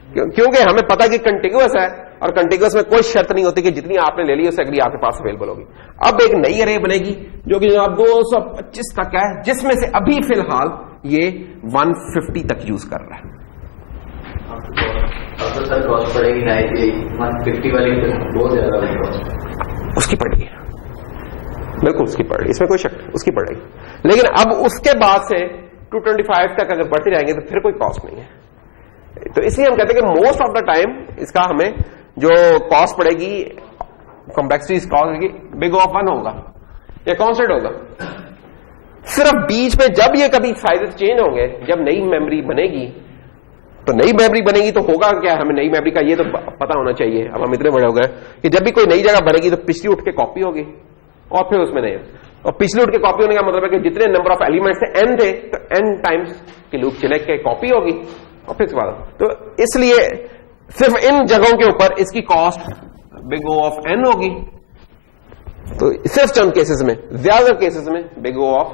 क्योंकि हमें पता है कि कंटिन्यूअस है, और कंटिन्यूअस में कोई शर्त नहीं होती कि जितनी आपने ले ली उससे अगली आपके पास अवेलेबल होगी। अब एक नई अरे बनेगी जो कि जनाब 225 तक है, जिसमें से अभी फिलहाल ये 150 तक यूज कर रहा है। अब तो सर कॉस्ट पड़ेगी ना, 150 वाली तो बहुत ज्यादा कॉस्ट उसकी पड़ेगी, बिल्कुल उसकी पड़ेगी, इसमें कोई शक, उसकी पड़ेगी। लेकिन अब उसके बाद से 225 तक अगर बढ़ते जाएंगे तो फिर कोई कॉस्ट नहीं है। तो इसलिए हम कहते हैं कि मोस्ट ऑफ द टाइम इसका हमें जो कॉस्ट पड़ेगी, कॉम्प्लेक्सिटी कॉस्ट होगी, बिग ऑफ 1 होगा या कांस्टेंट होगा। सिर्फ बीच में जब ये कभी साइजेस चेंज होंगे, जब नई मेमोरी बनेगी, तो नई मेमोरी बनेगी तो होगा क्या, हमें नई मेमोरी का ये तो पता होना चाहिए। अब हम इतने बड़े हो गए कि जब भी कोई नई जगह बनेगी तो पिछली उठ के कॉपी होगी और फिर उसमें नहीं, और पिछली उठ के कॉपी होने का मतलब है कि जितने नंबर ऑफ एलिमेंट्स थे n थे तो n टाइम्स की लूप चले के कॉपी होगी और फिर उसके बाद, तो इसलिए सिर्फ इन जगहों के ऊपर इसकी cost big O of n होगी। तो सिर्फ चंद केसेस में, ज्यादातर केसेस में बिग O ऑफ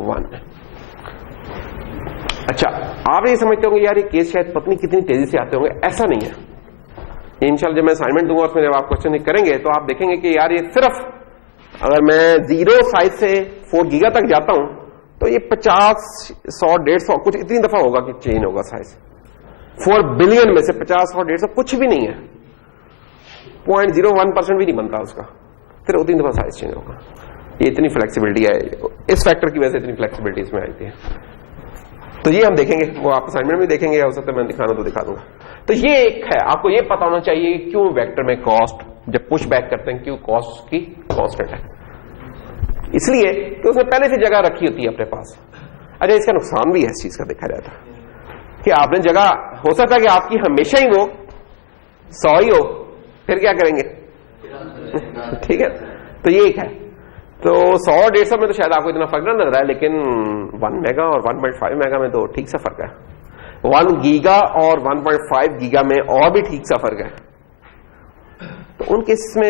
1। अच्छा, आप ये समझते होंगे यार ये केस शायद पत्नी कितनी तेजी से आते होंगे, ऐसा नहीं है। इंशाल्लाह जब मैं असाइनमेंट दूंगा उसमें जब आप क्वेश्चन करेंगे तो आप देखेंगे कि यार ये सिर्फ अगर मैं 0 साइज से 4 गीगा तक जाता हूं तो ये 50, 100, 150 कुछ इतनी दफा होगा कि चेंज होगा साइज। 4 बिलियन में से 50, 100, 150 कुछ भी नहीं है, 0.01% भी नहीं बनता उसका, फिर उतनी दफा साइज चेंज होगा। ये इतनी फ्लेक्सिबिलिटी है, इस फैक्टर की वजह से इतनी फ्लेक्सिबिलिटी इसमें आती है। तो ये हम देखेंगे, वो आप असाइनमेंट में देखेंगे, हो सकता है मैं दिखाना तो दिखा दूंगा। तो ये एक है, आपको ये पता होना चाहिए क्यों वेक्टर में कॉस्ट जब पुश बैक करते हैं क्यों कॉस्ट की कांस्टेंट है, इसलिए कि उसने पहले से जगह रखी होती है अपने पास। अच्छा, इसका नुकसान भी है इस चीज का देखा जाता है कि आपने जगह, हो सकता है कि आपकी हमेशा ही वो 100 ही हो, फिर क्या करेंगे ठीक है, तो ये एक है। तो 100 और 150 में तो शायद आपको इतना फर्क ना नजर है, लेकिन 1 मेगा और 1.5 मेगा में तो ठीक सा फर्क है। 1 गीगा और 1.5 गीगा में और भी ठीक सा फर्क है। तो उन केस में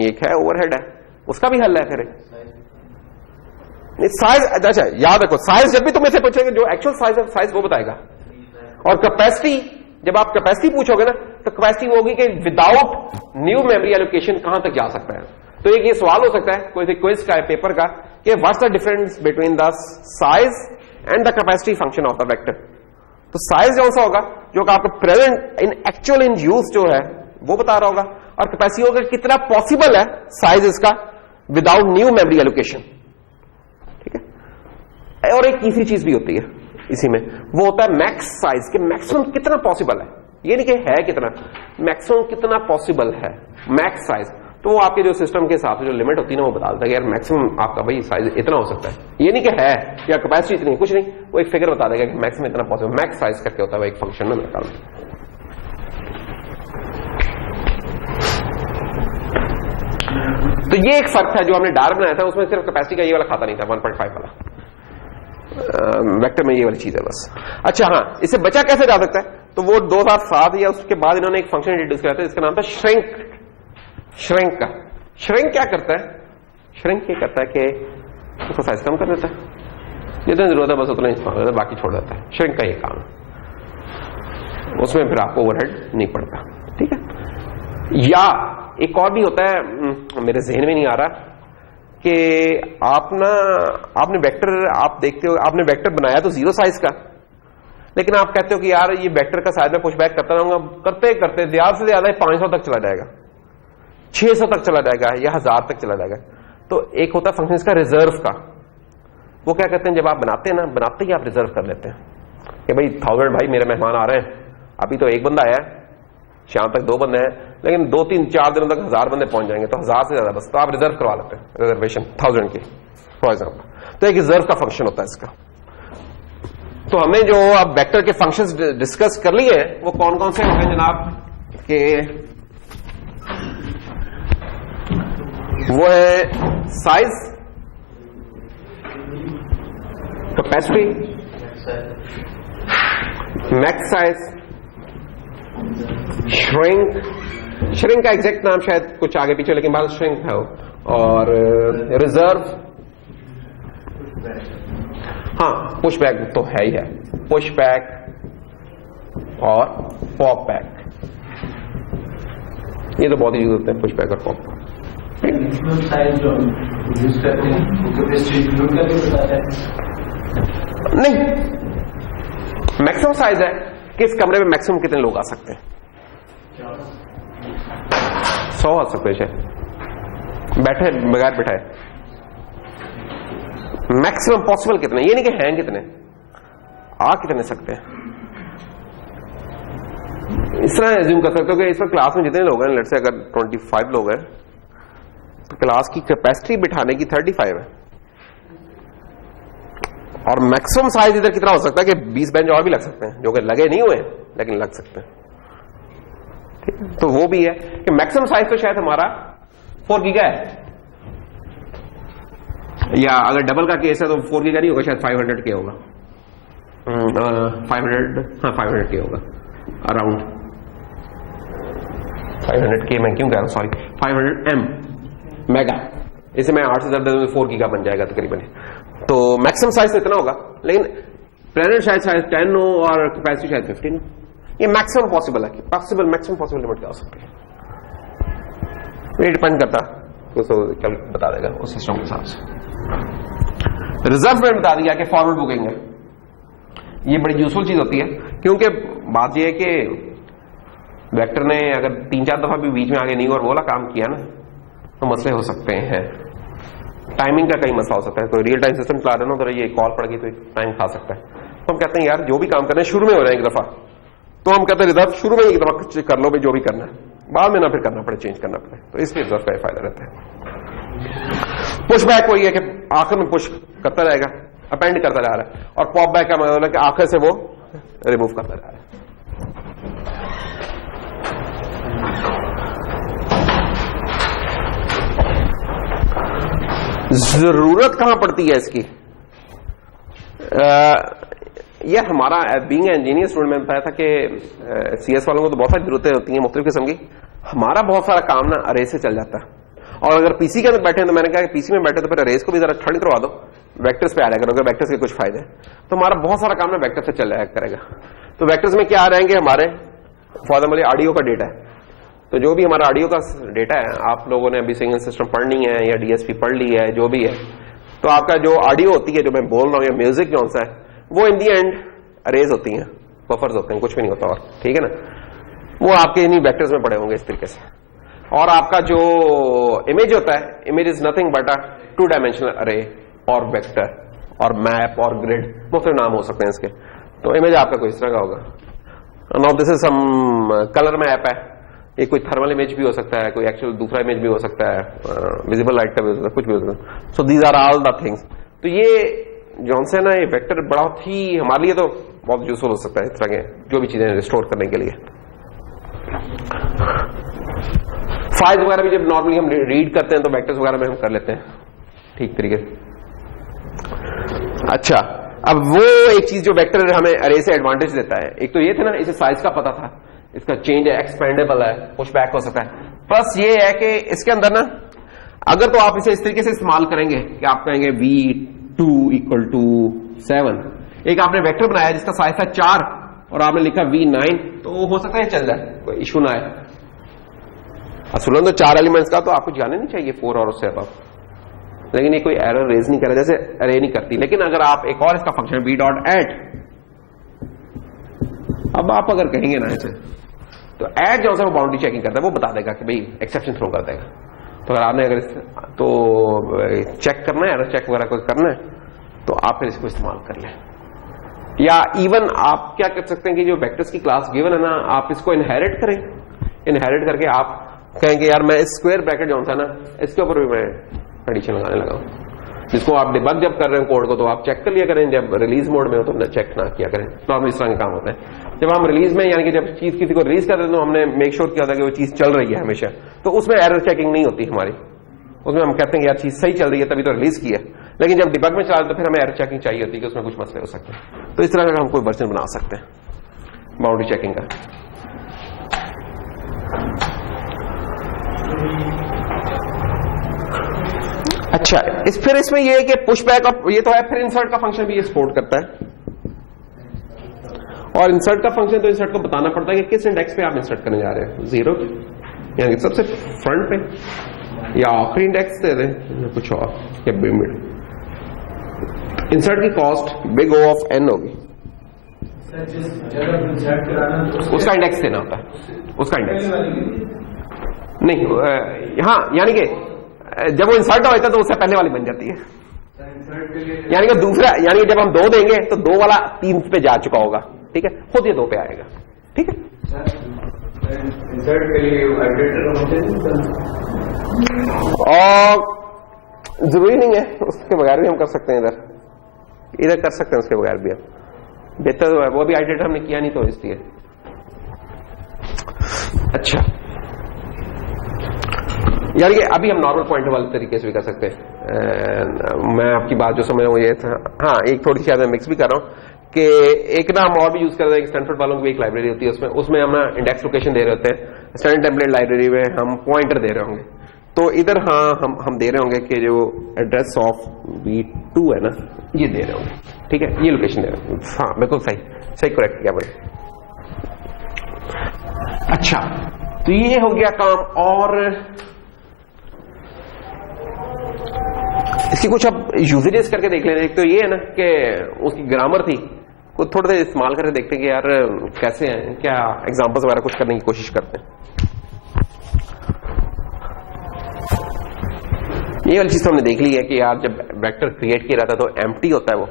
एक है ओवरहेड है, उसका भी हल है फिर साइज। अच्छा याद रखो, साइज जब भी तुम ऐसे पूछोगे जो एक्चुअल साइज है साइज वो बताएगा, और कैपेसिटी जब आप कैपेसिटी पूछोगे ना तो कैपेसिटी वो होगी कि विदाउट न्यू मेमोरी एलोकेशन कहां तक जा सकता है। तो एक ये सवाल हो सकता है कोई क्विज का पेपर का कि what's the difference between the size and the capacity function of the vector. तो साइज कौन सा होगा जो कि आपको present in actual in use जो है वो बता रहा होगा, और कैपेसिटी होगा कितना पॉसिबल है साइज इसका विदाउट न्यू मेमोरी एलोकेशन। ठीक है, और एक तीसरी चीज भी होती है इसी में, वो होता है मैक्स साइज के मैक्सिमम कितना पॉसिबल है, ये नहीं कि है कितना, मैक्सिमम कितना पॉसिबल है मैक्स साइज। तो वो आपके जो सिस्टम के हिसाब से जो लिमिट होती है ना वो बता देता है कि यार मैक्सिमम आपका भाई साइज इतना हो सकता है, ये नहीं कि है या कैपेसिटी इतनी, कुछ नहीं, वो एक फिगर बता देगा कि मैक्सिमम इतना पॉसिबल। मैक्स साइज करके होता है वो एक फंक्शन में निकाल। तो ये एक फर्क था जो हमने डार बनाया था, उसमें सिर्फ कैपेसिटी का ये वाला खाता नहीं था, 1.5 वाला वेक्टर में ये वाली चीज है बस। अच्छा हाँ, इससे बचा कैसे जा सकता है, तो वो 2007 या उसके बाद इन्होंने एक फंक्शन इंट्रोड्यूस किया था जिसका नाम था श्रिंक। श्रिंक का श्रिंक क्या करता है, श्रिंक ये करता है कि उसका साइज कम कर देता है, जितनी जरूरत है बस उतना इस्तेमाल करता है, बाकी छोड़ देता है। श्रिंक का ये काम है, उसमें फिर आपको ओवरहेड नहीं पड़ता। ठीक है, या एक और भी होता है, मेरे जहन में नहीं आ रहा, कि आपने वेक्टर, आप देखते हो आपने वेक्टर बनाया तो 0 साइज का, लेकिन आप कहते हो कि यार ये वेक्टर का साइज में पुश बैक करता रहूंगा, करते करते ज्यादा से ज्यादा 500 तक चला जाएगा, 600 तक चला जाएगा या 1000 तक चला जाएगा। तो एक होता है फंक्शन इसका रिजर्व का, वो क्या कहते हैं जब आप बनाते हैं ना, बनाते ही आप रिजर्व कर लेते हैं कि भाई 1000 भाई मेरे मेहमान आ रहे हैं, अभी तो एक बंदा आया है, शाम तक 2 बंदे हैं, लेकिन 2, 3, 4 दिनों तक 1000 बंदे पहुंच जाएंगे, तो 1000 से ज्यादा बस, तो आप रिजर्व करवा लेते हैं, रिजर्वेशन 1000 की फॉर एग्जाम्पल। तो एक रिजर्व का फंक्शन होता है इसका। तो हमने जो अब वेक्टर के फंक्शंस डिस्कस कर लिए हैं वो कौन कौन से हो गए जनाब, के वो है size, capacity, max size, shrink. Shrink का एग्जैक्ट नाम शायद कुछ आगे पीछे, लेकिन बाद श्रिंक है, और रिजर्व, हाँ पुश बैक तो है ही है, पुश बैक और पॉप बैक, ये तो बहुत ही यूज होते हैं पुश बैक और पॉप। साइज जो यूज करते हैं नहीं, मैक्सिमम साइज है कि इस कमरे में मैक्सिमम कितने लोग आ सकते हैं, 100 आ सकते हैं बैठे बगैर बैठाए, मैक्सिमम पॉसिबल कितने, ये नहीं कि हैं कितने, आ कितने सकते हैं। इस तरह एज्यूम कर सकते हो कि इस पर क्लास में जितने लोग हैं, लेट से अगर 25 लोग हैं तो क्लास की कैपेसिटी बिठाने की 35 है, और मैक्सिमम साइज इधर कितना हो सकता है कि 20 बेंच और भी लग सकते हैं, जो कि लगे नहीं हुए लेकिन लग सकते हैं। ठीक है, तो वो भी है कि मैक्सिमम साइज तो शायद हमारा 4 गीगा है, या अगर डबल का केस है तो 4 गीगा नहीं होगा, शायद 500 के होगा। 500 के होगा अराउंड 500 के, मैं क्यों कह रहा हूं, सॉरी 500 M मेगा, इसे मैं 8 से ज्यादा 4 गीगा बन जाएगा तकरीबन। तो मैक्सिमम साइज तो इतना होगा, लेकिन प्लेनेट शायद 10 हो और कैपेसिटी शायद 15 हो। ये मैक्सिमम पॉसिबल है, पॉसिबल मैक्सिमम पॉसिबल लिमिट क्या हो सकती है, ये डिपेंड करता तो कल बता देगा उस सिस्टम के हिसाब से। रिजर्व में बता दिया कि फॉरवर्ड बुकिंग है, ये बड़ी यूजफुल चीज होती है, क्योंकि बात यह है कि वेक्टर ने अगर 3-4 दफा भी बीच में आगे नहीं और वो वाला काम किया ना तो मसले हो सकते हैं। टाइमिंग का कई मसला हो सकता है, कोई रियल टाइम सिस्टम चला रहे ना तो ये कॉल पड़ गई तो टाइम खा सकता है। तो हम कहते हैं यार जो भी काम करना है शुरू में हो रहा है एक दफा, तो हम कहते हैं रिजर्व शुरू में एक दफा कर लो भाई जो भी करना है, बाद में ना फिर करना पड़े, चेंज करना पड़े, तो इसलिए रिजर्व का फायदा रहता है। पुश बैक वही है कि आखिर में पुश करता रहेगा, अपेंड करता जा रहा है, और पॉप बैक का मतलब है कि आखिर से वो रिमूव करता जा रहा है। जरूरत कहां पड़ती है इसकी, यह हमारा बीइंग इंजीनियर स्टूडेंट में बताया था कि सीएस वालों को तो बहुत सारी जरूरतें होती हैं मुख्तलिफ किस्म की। हमारा बहुत सारा काम ना अरे से चल जाता है, और अगर पीसी के अंदर बैठे हैं तो मैंने कहा कि पीसी में बैठे तो फिर अरेज को भी जरा ठंड करवा दो, वेक्टर्स पे आ जाएगा, अगर वेक्टर्स के कुछ फायदे, तो हमारा बहुत सारा काम ना वेक्टर से चल जाया करेगा। तो वेक्टर्स में क्या आ रहेंगे हमारे, फॉर एग्जाम्पल ऑडियो का डेटा है, तो जो भी हमारा ऑडियो का डेटा है, आप लोगों ने अभी सिग्नल सिस्टम पढ़नी है या डीएसपी पढ़ ली है, जो भी है, तो आपका जो ऑडियो होती है, जो मैं बोल रहा हूं, या म्यूजिक जो सा है, वो इन दी एंड अरेज होती हैं, बफर्स होते हैं, कुछ भी नहीं होता और, ठीक है ना, वो आपके इन्हीं वेक्टर्स में पड़े होंगे इस तरीके से। और आपका जो इमेज होता है, image is nothing but a 2 dimensional अरे और वेक्टर और मैप और ग्रिड, मुख्तलिफ नाम हो सकते हैं इसके। तो इमेज आपका कोई इस तरह का होगा, now this is some colour map है, ये कोई थर्मल इमेज भी हो सकता है, कोई एक्चुअल दूसरा इमेज भी हो सकता है, विजिबल लाइट का भी हो सकता है, कुछ भी हो सकता है। So these are all the things. तो ये जॉन से ना ये वेक्टर बहुत ही हमारे लिए तो बहुत यूजफुल हो सकता है, इस तरह के जो भी चीजें स्टोर करने के लिए। फाइल्स वगैरह भी जब नॉर्मली हम रीड करते हैं तो वेक्टर्स वगैरह में हम कर लेते हैं ठीक तरीके से। अच्छा, अब वो एक चीज जो वेक्टर हमें अरे से एडवांटेज देता है, एक तो ये थे ना, इसे साइज का पता था, इसका चेंज है, एक्सपेंडेबल है, पुश बैक हो सकता है। प्लस ये है कि इसके अंदर ना, अगर तो आप इसे इस तरीके से इस्तेमाल करेंगे कि आप कहेंगे v2 = 7, एक आपने वेक्टर बनाया जिसका साइज था 4 और आपने लिखा v9, तो हो सकता है चल जाए, कोई इशू ना है। असलन तो 4 एलिमेंट्स का तो आपको जाने नहीं चाहिए 4 और उससे अब, लेकिन ये कोई एरर रेज नहीं कर रहा, जैसे अरे नहीं करती। लेकिन अगर आप एक और इसका फंक्शन v.add, अब आप अगर कहेंगे ना इसे, तो ऐड जो है वो बाउंड्री चेकिंग करता है, वो बता देगा कि भाई एक्सेप्शन थ्रो कर देगा। तो अगर आपने अगर तो चेक करना है, एरर चेक वगैरह कोई करना है, तो आप फिर इसको इस्तेमाल कर लें। या इवन आप क्या कर सकते हैं कि जो वेक्टर्स की क्लास गिवन है ना, आप इसको इनहेरिट करें, इनहेरिट करके आप कहेंगे यार मैं इस स्क्वायर ब्रैकेट जो था ना, इसके ऊपर भी मैं कंडीशन लगाने लगा हूं, जिसको आप डिबग जब कर रहे हो कोड को तो आप चेक कर लिया करें, जब रिलीज मोड में हो तो चेक ना किया करें। नॉर्मली इस तरह का काम होता है। जब हम रिलीज में, यानी कि जब चीज किसी को रिलीज कर देते तो हमने मेक श्योर किया था कि वो चीज चल रही है हमेशा, तो उसमें एरर चेकिंग नहीं होती हमारी, उसमें हम कहते हैं यार चीज सही चल रही है तभी तो रिलीज की है। लेकिन जब डिबग में चला तो फिर हमें एरर चेकिंग चाहिए होती है कि उसमें कुछ मसले हो सकते हैं। तो इस तरह का हम कोई वर्जन बना सकते हैं बाउंड्री चेकिंग का। अच्छा, फिर इसमें ये है कि पुश बैक और ये तो है, फिर इंसर्ट का फंक्शन भी ये सपोर्ट करता है। और इंसर्ट का फंक्शन तो इंसर्ट को बताना पड़ता है कि किस इंडेक्स पे आप इंसर्ट करने जा रहे हैं, 0 पे यानी सबसे फ्रंट पे, या आखिरी इंडेक्स दे दें, या कुछ और, या मिड। इंसर्ट की cost big O of n होगी, उसका इंडेक्स देना होता है, उसका इंडेक्स नहीं, हाँ, यानी कि जब वो इंसर्ट होता है तो उससे पहले वाली बन जाती है, यानी कि दूसरा, यानी कि जब हम 2 देंगे तो 2 वाला 3 पे जा चुका होगा, ठीक है, खुद ये 2 पे आएगा, ठीक है। इंसर्ट के लिए और जरूरी नहीं है, उसके बगैर भी हम कर सकते हैं इधर, इधर कर सकते हैं उसके बगैर भी आप, बेहतर है वो भी आइडेटा हमने किया नहीं तो इसलिए। अच्छा यार ये अभी हम नॉर्मल पॉइंटर वाले तरीके से भी कर सकते हैं। मैं आपकी बात जो समझ रहा हूँ ये था, हाँ एक थोड़ी सी मैं मिक्स भी कर रहा हूँ कि एक ना हम और भी यूज कर रहे हैं, स्टैनफोर्ड वालों की भी एक लाइब्रेरी होती है, उसमें हम ना इंडेक्स लोकेशन दे रहे होते हैं। स्टैंडर्ड टेम्पलेट लाइब्रेरी में हम पॉइंटर दे रहे होंगे, तो इधर हाँ हम दे रहे होंगे कि जो एड्रेस ऑफ V2 है ना ये दे रहे होंगे, ठीक है, ये लोकेशन दे रहे होंगे। हाँ बिल्कुल सही करेक्ट किया मैंने। अच्छा तो ये हो गया काम, और इसकी कुछ अब यूजेस करके देख लेते हैं। तो ये है ना कि उसकी ग्रामर थी, कुछ थोड़ा सा इस्तेमाल करके देखते हैं कि यार कैसे हैं, क्या एग्जांपल्स वगैरह कुछ करने की कोशिश करते हैं। ये वाली चीज तो हमने देख ली है कि यार जब वेक्टर क्रिएट किया जाता है तो एम्प्टी होता है वो,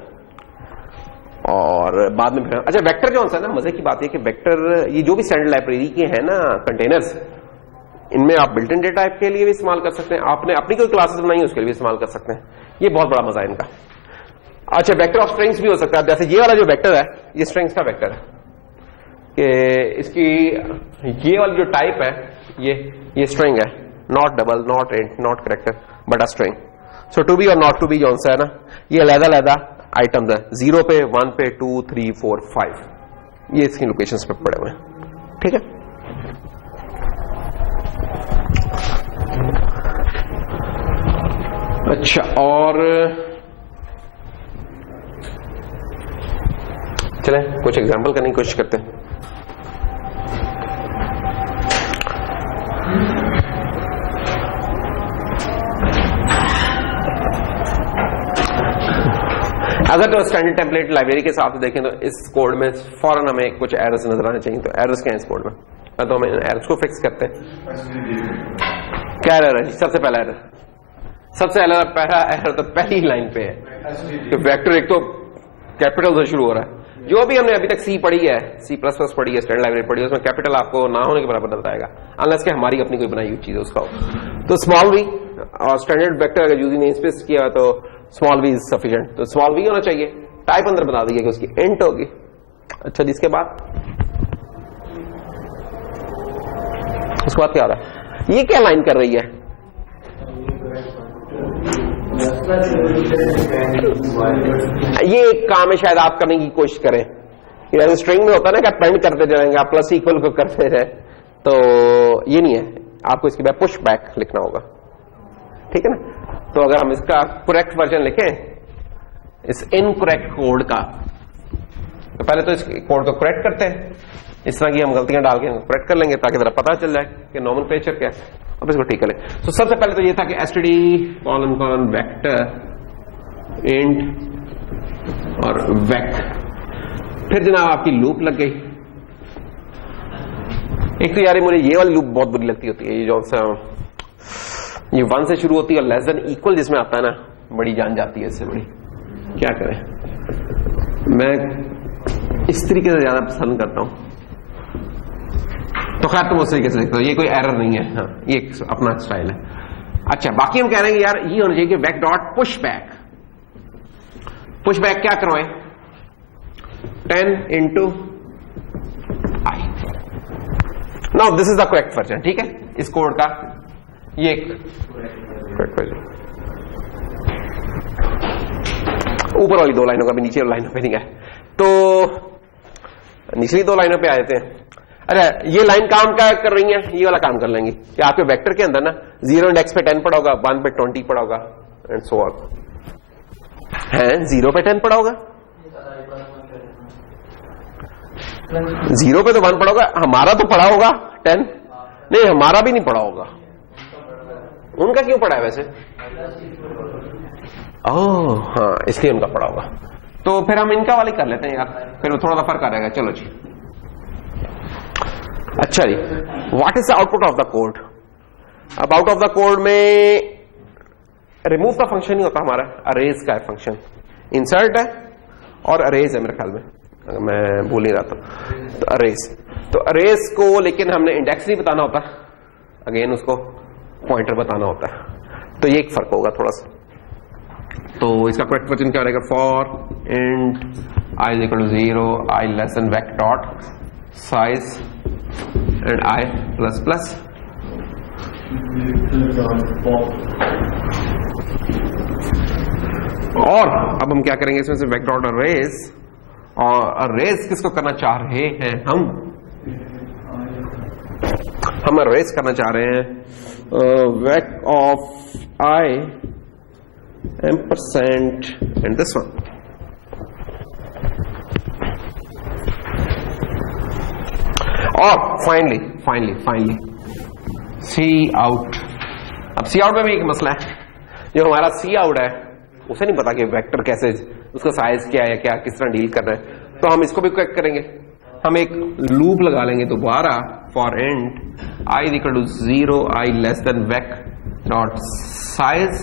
और बाद में फिर अच्छा वेक्टर जो है ना, मजे की बात है कि वेक्टर ये जो भी स्टैंडर्ड लाइब्रेरी के हैं ना कंटेनर्स, इनमें आप बिल्ट इन डेटा टाइप के लिए भी इस्तेमाल कर सकते हैं, आपने अपनी कोई क्लासेस बनाई है उसके लिए भी इस्तेमाल कर सकते हैं। ये बहुत बड़ा मजा है इनका। अच्छा वेक्टर ऑफ स्ट्रिंग्स भी हो सकता है, जैसे ये वाला जो वेक्टर है ये स्ट्रिंग्स का वेक्टर है कि इसकी ये वाली जो टाइप है ये स्ट्रिंग है, not double not int not character but a string. So to be और नॉट टू बी जो है ना ये अलग आइटम्स है, 0 पे 1 पे 2 3 4 5 ये इसकी लोकेशंस पे पड़े हुए हैं, ठीक है। अच्छा और चलें कुछ एग्जांपल करने की कोशिश करते हैं। अगर तो स्टैंडर्ड टेम्पलेट लाइब्रेरी के साथ देखें तो इस कोड में फौरन हमें कुछ एरर्स नजर आने चाहिए। तो एरर्स क्या है इस कोड में, तो हम एरर्स को फिक्स करते हैं। क्या एरर है? सबसे पहला एरर तो पहली लाइन पे है कि वेक्टर एक तो कैपिटल से शुरू हो रहा है। जो भी हमने अभी तक सी पढ़ी है, C++ पढ़ी है, स्टैंडर्ड लाइब्रेरी पढ़ी है, उसमें कैपिटल आपको ना होने के बराबर बताएगा अनलेस कि हमारी अपनी कोई बनाई हुई चीज है उसका हो। तो स्मॉल वी और स्टैंडर्ड वेक्टर अगर यूजिंग नेमस्पेस किया तो स्मॉल वी इज सफिशिएंट, तो स्मॉल वी होना चाहिए। टाइप अंदर बता दीजिए कि उसकी इंट होगी। अच्छा जिसके बाद उसके बाद क्या हो रहा है, ये क्या लाइन कर रही है? ये एक काम है शायद आप करने की कोशिश करें। यार स्ट्रिंग में होता है ना कि आप पेंड करते जाएंगे, आप प्लस इक्वल को करते जाए, तो ये नहीं है, आपको इसके बाद पुश बैक लिखना होगा, ठीक है ना। तो अगर हम इसका करेक्ट वर्जन लिखें इस इनकरेक्ट कोड का, तो पहले तो इस कोड को करेक्ट करते हैं, इस तरह की हम गलतियां डाल के करेक्ट कर लेंगे ताकि जरा पता चल जाए कि नॉमेनक्लेचर क्या है। अब इसको ठीक करें। तो सबसे पहले तो ये था कि std कॉलन वेक्टर इंट और वेक, फिर जनाब आपकी लूप लग गई। एक तो यार मुझे ये वाली लूप बहुत बुरी लगती होती है, ये जो ये 1 से शुरू होती है और लेस देन इक्वल जिसमें आता है ना, बड़ी जान जाती है इससे बड़ी। क्या करें, मैं इस तरीके से ज्यादा पसंद करता हूं। तो खैर तुम उस तरीके से देखते हो, ये कोई एरर नहीं है, हाँ ये अपना स्टाइल है। अच्छा बाकी हम कह रहे हैं यार ये होना चाहिए कि vec dot push back. Push back क्या करवाएं, 10 into i। Now this is the correct version, ठीक है, इस कोड का ये एक करेक्ट वर्जन। ऊपर वाली 2 लाइनों का भी नीचे वाली लाइनों पे नहीं है, तो निचली 2 लाइनों पे आ जाते हैं। अरे ये लाइन काम क्या कर रही है, ये वाला काम कर लेंगे कि आपके वेक्टर के अंदर ना 0 इंडेक्स पे 10 पड़ा होगा, 1 पे 20 पड़ा होगा एंड सो ऑन। है 0 पे 10 पड़ा होगा, 0 पे तो 1 पड़ा होगा, हमारा तो पड़ा होगा 10, नहीं हमारा भी नहीं पड़ा होगा। उनका क्यों पड़ा है वैसे? ओह हाँ इसलिए उनका पड़ा होगा। तो फिर हम इनका वाले कर लेते हैं यार, फिर वो थोड़ा सा फर्क आ जाएगा। चलो जी अच्छा जी, what is the output of the code? अब आउट ऑफ द कोड में रिमूव का फंक्शन ही होता हमारा, अरेज का है फंक्शन, इंसर्ट है और अरेज है मेरे ख्याल में, अगर मैं भूल नहीं रहा तो अरेज। तो अरेज को लेकिन हमने इंडेक्स नहीं बताना होता, अगेन उसको पॉइंटर बताना होता है। तो ये एक फर्क होगा थोड़ा सा। तो इसका करेक्ट वर्जन क्या रहेगा? For int i is equal to 0, i less than vec dot size and i plus plus. और अब हम क्या करेंगे इसमें से वेक डॉट अरेज, और अरेज किसको करना चाह रहे हैं? हम अरेज करना चाह रहे हैं वेक of i ampersand and this one. और फाइनली सी आउट। अब सी आउट में भी एक मसला है, जो हमारा सी आउट है उसे नहीं पता कि वेक्टर कैसे, उसका साइज क्या है, क्या किस तरह डील करना है। तो हम इसको भी क्या करेंगे, हम एक लूप लगा लेंगे दोबारा for int i is equal to 0, i less than vec dot size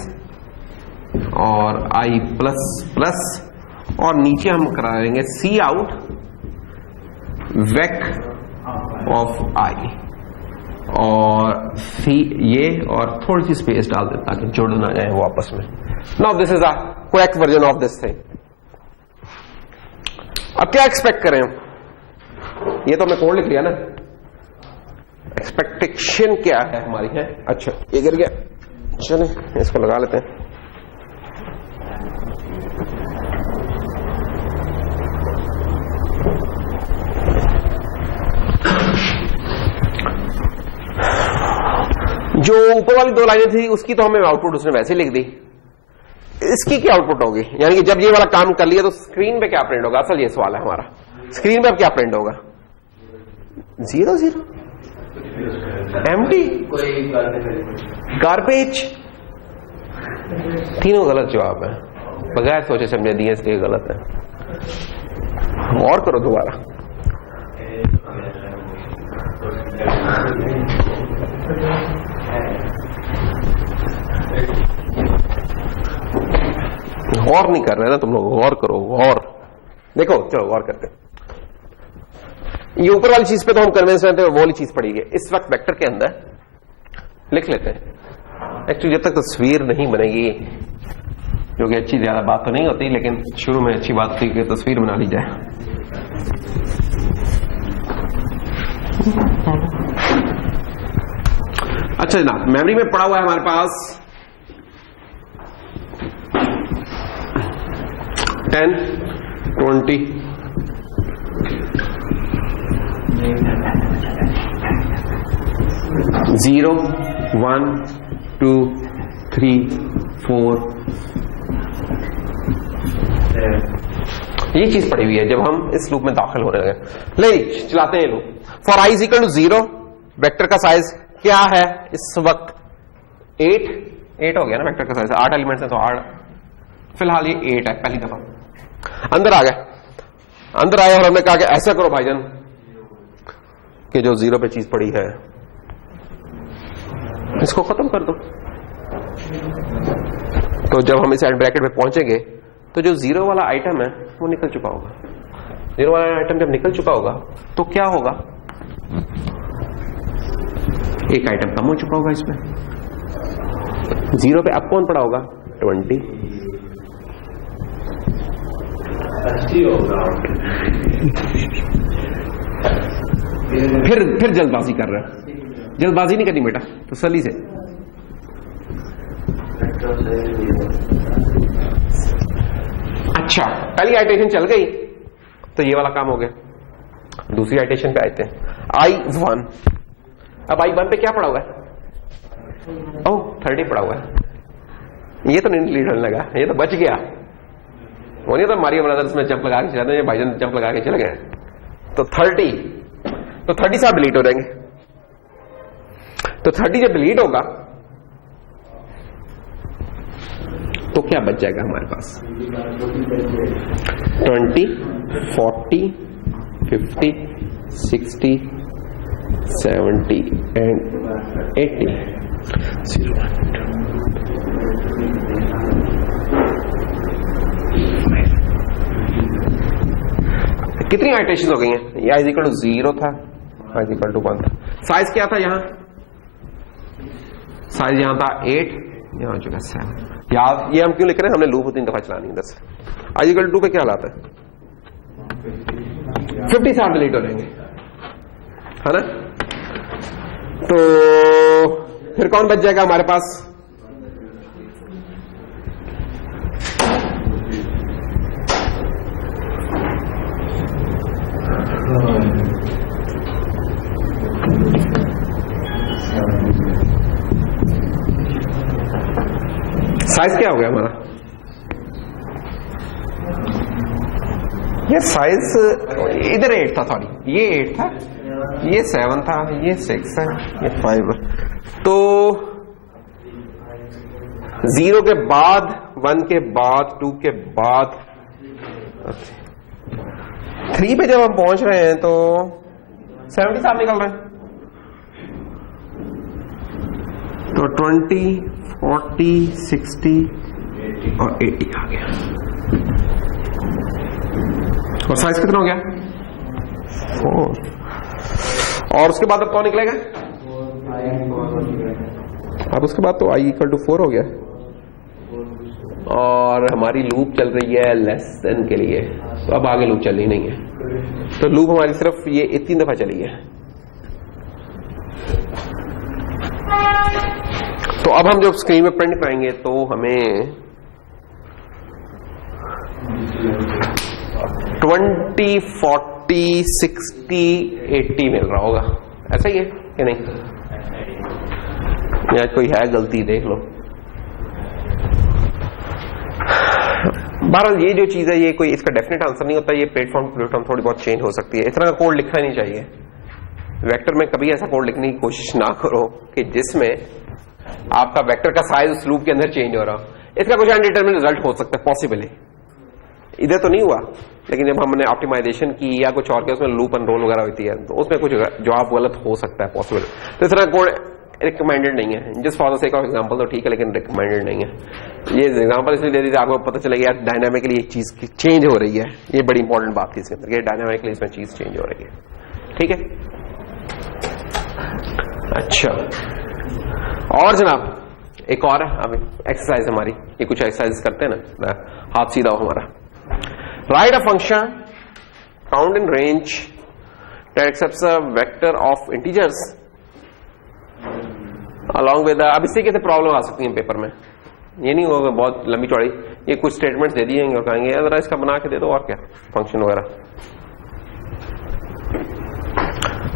और i प्लस प्लस, और नीचे हम करा देंगे C out vec of i, और सी ये और थोड़ी सी स्पेस डाल दें ताकि जुड़ ना जाए वो आपस में। Now this is a correct version of this thing. अब क्या एक्सपेक्ट करें? ये तो मैं कोड लिख लिया ना, एक्सपेक्टेशन क्या है हमारी है? अच्छा ये गिर गया, चले इसको लगा लेते हैं। जो ऊपर वाली दो लाइनें थी उसकी तो हमें आउटपुट उसने वैसे लिख दी, इसकी क्या आउटपुट होगी? यानी कि जब ये वाला काम कर लिया तो स्क्रीन पे क्या प्रिंट होगा? असल ये सवाल है हमारा, स्क्रीन पे अब क्या प्रिंट होगा? 0 0 एम्प्टी, गार्बेज। तीनों गलत जवाब है, बगैर सोचे समझे दिए, इसलिए गलत है। और करो दोबारा। गौर नहीं कर रहे ना तुम लोग, गौर करो, गौर देखो। चलो गौर करते हैं। ये ऊपर वाली चीज पे तो हम कन्विंस रहते हैं, वो वाली चीज पड़ी है। इस वक्त वेक्टर के अंदर लिख लेते हैं। एक्चुअली जब तक तस्वीर नहीं बनेगी, जो कि अच्छी ज्यादा बात तो नहीं होती, लेकिन शुरू में अच्छी बात थी कि तस्वीर बना ली जाए। अच्छा जनाब, मेमोरी में पड़ा हुआ है हमारे पास 10 20 0 1 2 3 4 ये चीज पड़ी हुई है जब हम इस लूप में दाखिल होने लगे। ले चलाते हैं loop. For i is equal to 0, vector का साइज क्या है इस वक्त? 8 हो गया ना वेक्टर का साइज, 8 एलिमेंट्स है तो 8, फिलहाल ये 8 है। पहली दफा अंदर आ गए, अंदर आए और हमने कहा कि ऐसा करो भाईजान कि जो 0 पे चीज पड़ी है इसको खत्म कर दो। तो जब हम इस एंड ब्रैकेट में पहुंचेंगे तो जो 0 वाला आइटम है वो निकल चुका होगा। 0 वाला आइटम जब निकल चुका होगा तो क्या होगा? एक आइटम कम हो चुका होगा इसमें। 0 पे अब कौन पड़ा होगा? 20। फिर जल्दबाजी कर रहा है। जल्दबाजी नहीं करनी बेटा, तसल्ली से। अच्छा, पहली आइटेशन चल गई तो ये वाला काम हो गया। दूसरी आइटेशन पे आते हैं, I1। अब I1 पे क्या पड़ा हुआ है? ओह 30 पड़ा हुआ है। ये तो नहीं लीड होने लगा, ये तो बच गया। वो नहीं तो मारियो ब्रदर्स में जंप लगा के चलाते हैं, भाईजान जंप लगा के चले गए। तो 30 साहब डिलीट हो जाएंगे। तो 30 जब डिलीट होगा तो क्या बच जाएगा हमारे पास? 20 40 50 60 70 एंड 80। कितनी आइटेशन हो गई हैं? ये i इक्वल टू 0 था, i इक्वल टू 1 था। साइज क्या था? यहां साइज यहां था 8, यहां हो चुका 7। याद ये हम क्यों लिख रहे हैं, हमने लूप 3 दफा चलानी है 10 से। i = 2 पे क्या हालात है, 50 साल डिलीट हो जाएंगे, है ना। तो फिर कौन बच जाएगा हमारे पास, साइज क्या हो गया हमारा, ये साइज इधर 8 था, सॉरी ये 8 था, ये 7 था, ये 6 है, ये 5 है। तो 0 के बाद, 1 के बाद, 2 के बाद 3 पे जब हम पहुंच रहे हैं तो 70 साल निकल रहे हैं। तो 20, 40, 60 और 80 आ गया। और साइज कितना हो गया, 4। और उसके बाद अब कौन निकलेगा, अब उसके बाद तो i = 4 हो गया। और हमारी लूप चल रही है लेस देन के लिए, तो अब आगे लूप चलनी नहीं है, तो लूप हमारी सिर्फ ये 3 दफा चली है। तो अब हम जब स्क्रीन में प्रिंट कराएंगे तो हमें 20, 40, 60, 80 मिल रहा होगा, ऐसा ही है कि नहीं, या कोई है गलती देख लो। बहरहाल ये जो चीज है ये कोई इसका डेफिनेट आंसर नहीं होता, ये प्लेटफॉर्म टू प्लेटफॉर्म थोड़ी बहुत चेंज हो सकती है। इस तरह का कोड लिखना नहीं चाहिए वेक्टर में, कभी ऐसा कोड लिखने की कोशिश ना करो कि जिसमें आपका वेक्टर का साइज उस लूप के अंदर चेंज हो रहा हो। इसका कुछ अनडिटरमिनेड रिजल्ट हो सकता है, पॉसिबल है, इधर तो नहीं हुआ, लेकिन जब हमने ऑप्टिमाइजेशन की या कुछ और किया उसमें लूप अनरोल वगैरह होती है तो उसमें कुछ जवाब गलत हो सकता है, पॉसिबल। तो इस तरह कोड रिकमेंडेड नहीं है, just for the sake of example तो ठीक है, लेकिन रिकमेंडेड नहीं है। ये एग्जांपल इसलिए दे दी थी आपको पता चलेगा यार डायनामिकली एक चीज चेंज हो रही है, ये बड़ी इंपॉर्टेंट बात थी इसके अंदर, डायनामिकली इसमें चीज चेंज हो रही है, ठीक है। अच्छा, और जनाब एक और है अब एक्सरसाइज हमारी, ये कुछ एक्सरसाइज करते हैं ना, हाथ सीधा हो हमारा। Right a function found in range that accepts a vector of integers along with, अब इसी कैसे प्रॉब्लम आ सकती है पेपर में, ये नहीं होगा बहुत लंबी चौड़ी, ये कुछ स्टेटमेंट्स दे दिए और कहेंगे जरा इसका बना के दे दो और क्या फंक्शन वगैरह।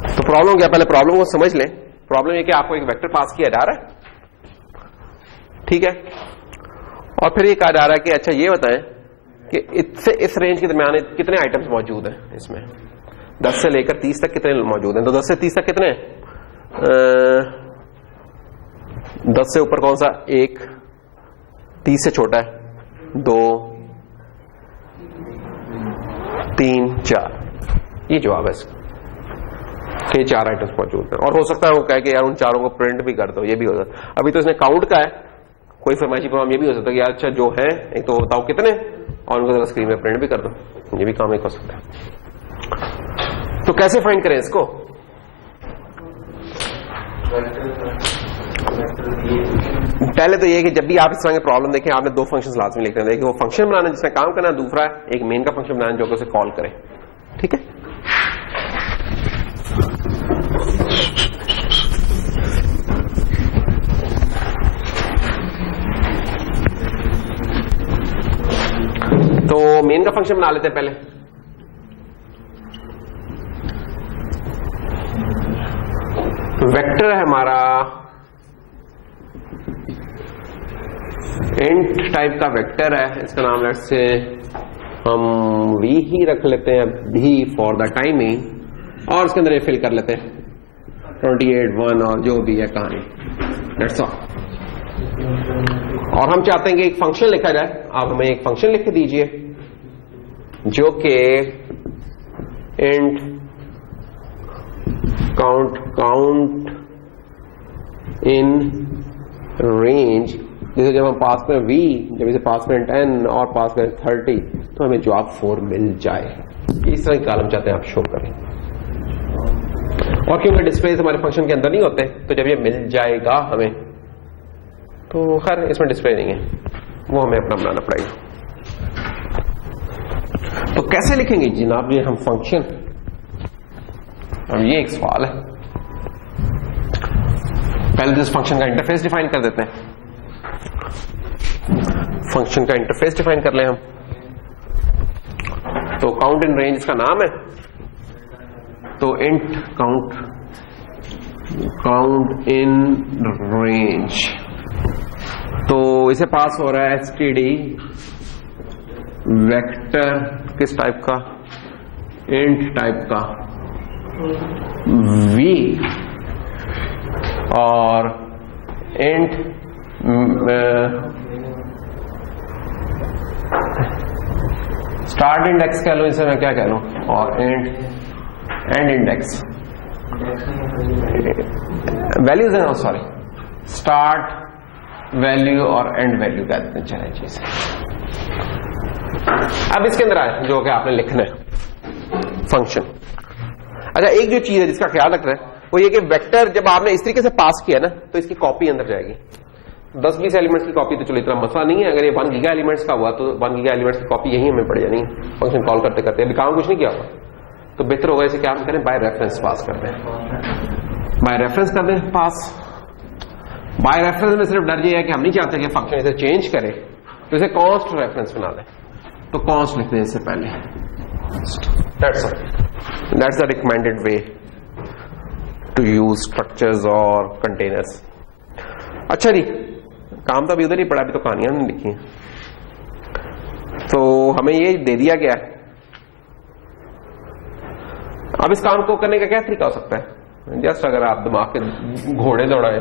तो प्रॉब्लम क्या, पहले प्रॉब्लम को समझ लें। प्रॉब्लम ये कि आपको एक वेक्टर पास किया जा रहा है, ठीक है, और फिर ये कहा जा रहा है कि अच्छा ये बताएं कि इससे इस रेंज के दरमियान कितने आइटम्स मौजूद हैं, इसमें 10 से लेकर 30 तक कितने मौजूद हैं। तो 10 से 30 तक कितने, 10 से ऊपर कौन सा, 1, 30 से छोटा है 2, 3, 4, ये जवाब है इसका कि 4 आइटम्स मौजूद हैं। और हो सकता है वो कहे कि यार उन चारों को प्रिंट भी कर दो, ये भी हो सकता है। अभी तो इसने काउंट का है, कोई फरमाइशी प्रोग्राम ये भी हो सकता है कि यार अच्छा जो है एक तो बताओ कितने और उनको स्क्रीन में प्रिंट भी कर दो, ये भी काम एक हो सकता है। तो कैसे फाइंड करें इसको, पहले तो ये कि जब भी आप इस तरह के प्रॉब्लम देखें आपने 2 फंक्शंस लाजमी लिखने हैं, वो फंक्शन बनाना जिसमें काम करना, दूसरा एक मेन का फंक्शन बनाना जो कि उसे कॉल करें, ठीक है। तो मेन का फंक्शन बना लेते हैं पहले। वेक्टर है हमारा इंट टाइप का वेक्टर है, इसका नाम लेट्स से हम v ही रख लेते हैं, v फॉर द टाइमिंग, और इसके अंदर ये फिल कर लेते हैं 28, 1 और जो भी है कहानी, दैट्स ऑल। और हम चाहते हैं कि एक फंक्शन लिखा जाए, आप हमें एक फंक्शन लिख के दीजिए जो कि इंट काउंट इन रेंज, जैसे जब हम पास में v, जब इसे पास में 10 और पास में 30 तो हमें जवाब 4 मिल जाए। इस तरह के कॉलम चाहते हैं आप शो करें, और क्योंकि डिस्प्लेस हमारे फंक्शन के अंदर नहीं होते तो जब ये मिल जाएगा हमें तो खैर इसमें डिस्प्ले नहीं है। वो हमें अपना बनाना पड़ेगा। तो कैसे लिखेंगे जनाब ये हम फंक्शन? अब ये एक सवाल है। पहले तो इस फंक्शन का इंटरफेस डिफाइन कर देते हैं। फंक्शन का इंटरफेस डिफाइन कर लें हम। तो काउंट इन रेंज इसका नाम है, तो इंट काउंट इन रेंज, तो इसे पास हो रहा है एसटीडी वेक्टर किस टाइप का? इंट टाइप का वी, और इंट स्टार्ट इंडेक्स कह लो इसे, मैं क्या कह लूं, और एंड इंडेक्स वैल्यूज है ना, सॉरी स्टार्ट वैल्यू और एंड वैल्यू कह देते हैं। चले चीज अब इसके अंदर आए जो कि आपने लिखना है फंक्शन। अच्छा, एक जो चीज है जिसका ख्याल रखना है वो ये कि वेक्टर जब आपने इस तरीके से पास किया ना तो इसकी कॉपी अंदर जाएगी। 10-20 एलिमेंट्स की कॉपी तो चलो इतना मसला नहीं है। अगर ये 1 गीगा एलिमेंट्स का हुआ तो 1 गीगा एलिमेंट्स की कॉपी यही हमें पड़ जानी है फंक्शन कॉल करते करते। अभी काम कुछ नहीं किया हुआ तो बेहतर होगा इसे क्या हम करें, बाय रेफरेंस पास कर दें। बाय रेफरेंस कर दें पास। बाय रेफरेंस में सिर्फ डर ये है कि हम नहीं चाहते कि फंक्शन इसे चेंज करे, तो इसे कॉन्स्ट रेफरेंस बना दें। तो कॉन्स्ट लिखते हैं इससे पहले। That's the recommended way to use structures और कंटेनर्स। अच्छा जी, काम तो अभी उधर ही पड़ा, अभी तो कहानियां नहीं लिखी हैं। तो हमें ये दे दिया गया है। अब इस काम को करने का क्या तरीका हो सकता है? जस्ट अगर आप दिमाग के घोड़े दौड़ाए,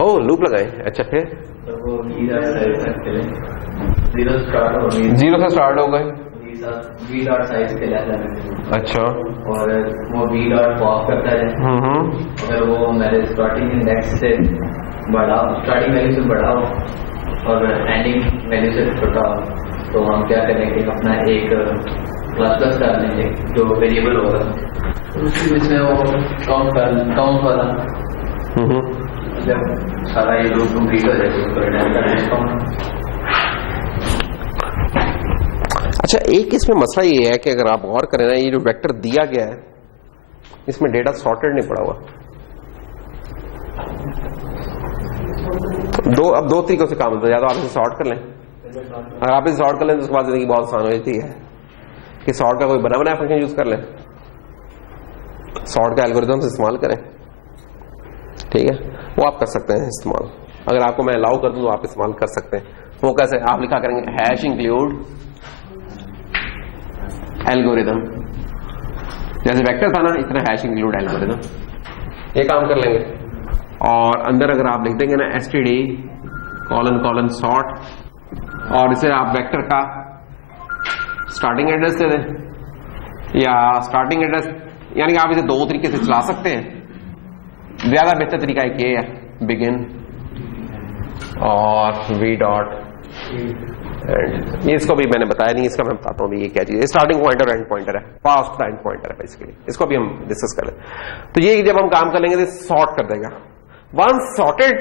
ओ लूप लगाए, अच्छा फिर जीरो से स्टार्ट हो गए, वी डॉट साइज के लिए अच्छा, और वो वी डॉट पॉप करता है। अगर वो मेरे स्टार्टिंग इंडेक्स से बड़ा, स्टार्टिंग वैल्यू से बड़ा हो और एंडिंग वैल्यू से छोटा हो, तो हम क्या करेंगे, अपना एक क्लास डाल लेंगे जो वेरिएबल होगा, तो उसकी वजह से वो काउंट वाला जब सारा ये लूप कंप्लीट हो जाएगा उसको रिटर्न कर दें। अच्छा, एक इसमें मसला ये है कि अगर आप गौर करें ना, ये जो वेक्टर दिया गया है इसमें डेटा सॉर्टेड नहीं पड़ा हुआ। अब दो तरीकों से काम होता है, या तो आप इसे सॉर्ट कर लें। अगर आप इसे सॉर्ट कर लें तो उसके बाद जिंदगी बहुत आसान हो जाती है कि सॉर्ट का कोई बना बनाया फंक्शन यूज कर लें, सॉर्ट का एल्गोरिथम से इस्तेमाल करें। ठीक है, वो आप कर सकते हैं इस्तेमाल। अगर आपको मैं अलाउ कर दूं तो आप इस्तेमाल कर सकते हैं। वो कैसे? आप लिखा करेंगे हैश इंक्लूड एल्गोरिथम, जैसे वेक्टर था ना इतना हैश इंक्लूड एल्गोरिथम, ये काम कर लेंगे। और अंदर अगर आप लिख देंगे ना एसटीडी : सॉर्ट, और इसे आप वेक्टर का स्टार्टिंग एड्रेस दे दें, या स्टार्टिंग एड्रेस, यानी कि आप इसे दो तरीके से चला सकते हैं। ज्यादा बेहतर तरीका एक ये है, बिगिन और वी डॉट एंड। इसको भी मैंने बताया नहीं, इसका मैं बताता हूं ये क्या चीज है। स्टार्टिंग पॉइंटर एंड पॉइंटर है, पास्ट एंड पॉइंटर है बेसिकली। इसको भी हम डिस्कस कर लें। तो ये जब हम काम कर लेंगे तो सॉर्ट कर देगा। वंस सॉर्टेड,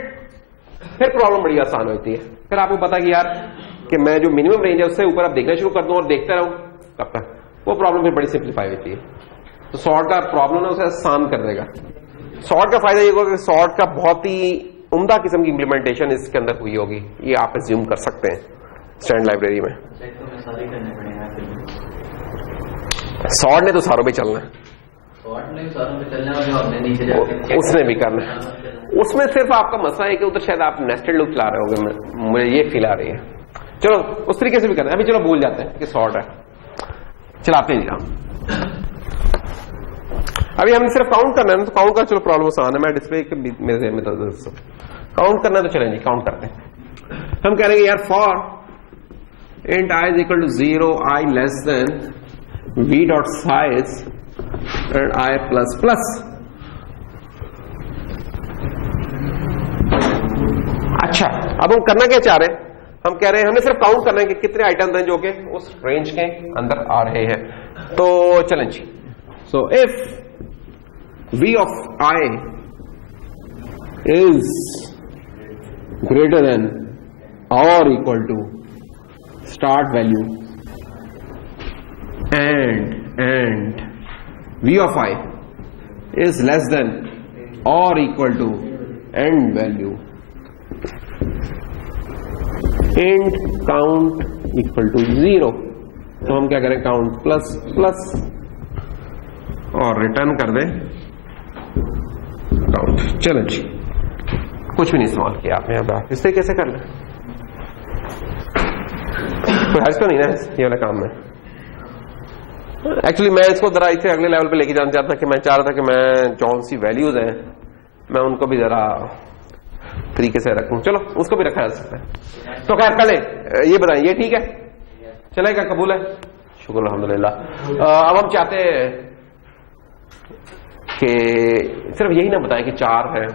फिर प्रॉब्लम बड़ी आसान होती है। फिर आपको पता कि यार कि मैं जो मिनिमम रेंज है उससे ऊपर आप देखना शुरू कर दूं और देखता रहूं कब तक, वो प्रॉब्लम फिर बड़ी सिंप्लीफाई होती है। तो सॉर्ट का प्रॉब्लम है उसे आसान कर देगा। सॉर्ट का फायदा ये होगा कि सॉर्ट का बहुत ही उम्दा किस्म की इंप्लीमेंटेशन इसके अंदर हुई होगी, ये आप एज्यूम कर सकते हैं स्टैंड लाइब्रेरी में। सॉर्ट ने तो सारों पे चलना है, उसने भी करना है। उसमें सिर्फ आपका मसला है कि उधर शायद आप नेस्टेड लूप चला रहे होंगे, मुझे ये फील आ रही है। चलो उस तरीके से भी करना है। अभी चलो भूल जाते हैं कि सॉर्ट है, चलाते हैं काम। अभी हमने सिर्फ काउंट करना है ना, तो काउंट का चलो प्रॉब्लम आसान है। मैं डिस्प्ले के मेरे में काउंट करना है तो चलें जी काउंट करते हैं। हम कह रहे हैं यार for int I is equal to 0, I less than v dot size and I plus plus। अच्छा, अब हम करना क्या चाह रहे हैं? हम कह रहे हैं हमने सिर्फ काउंट करना है कि कितने आइटम्स हैं जो कि उस रेंज के अंदर आ रहे हैं। तो चलें जी। So if v of I is greater than और equal to start value and v of I is less than or equal to end value and count equal to 0. तो हम क्या करें, काउंट प्लस प्लस और return कर दें count. चलो जी, कुछ भी नहीं इस्तेमाल किया आपने, अब इस तरीके से कर लें, कोई हर्ज तो नहीं ना ये वाला काम में। एक्चुअली मैं इसको जरा इसे अगले लेवल पे लेके जाना चाहता था कि मैं चाह रहा था कि मैं जौन सी वैल्यूज हैं मैं उनको भी जरा तरीके से रखूं। चलो उसको भी रखा जा सकता है। तो खैर पहले ये बताएं, ये ठीक है, चलेगा, कबूल है, शुक्र अल्हम्दुलिल्लाह। अब हम चाहते हैं कि सिर्फ यही ना बताएं कि 4 है,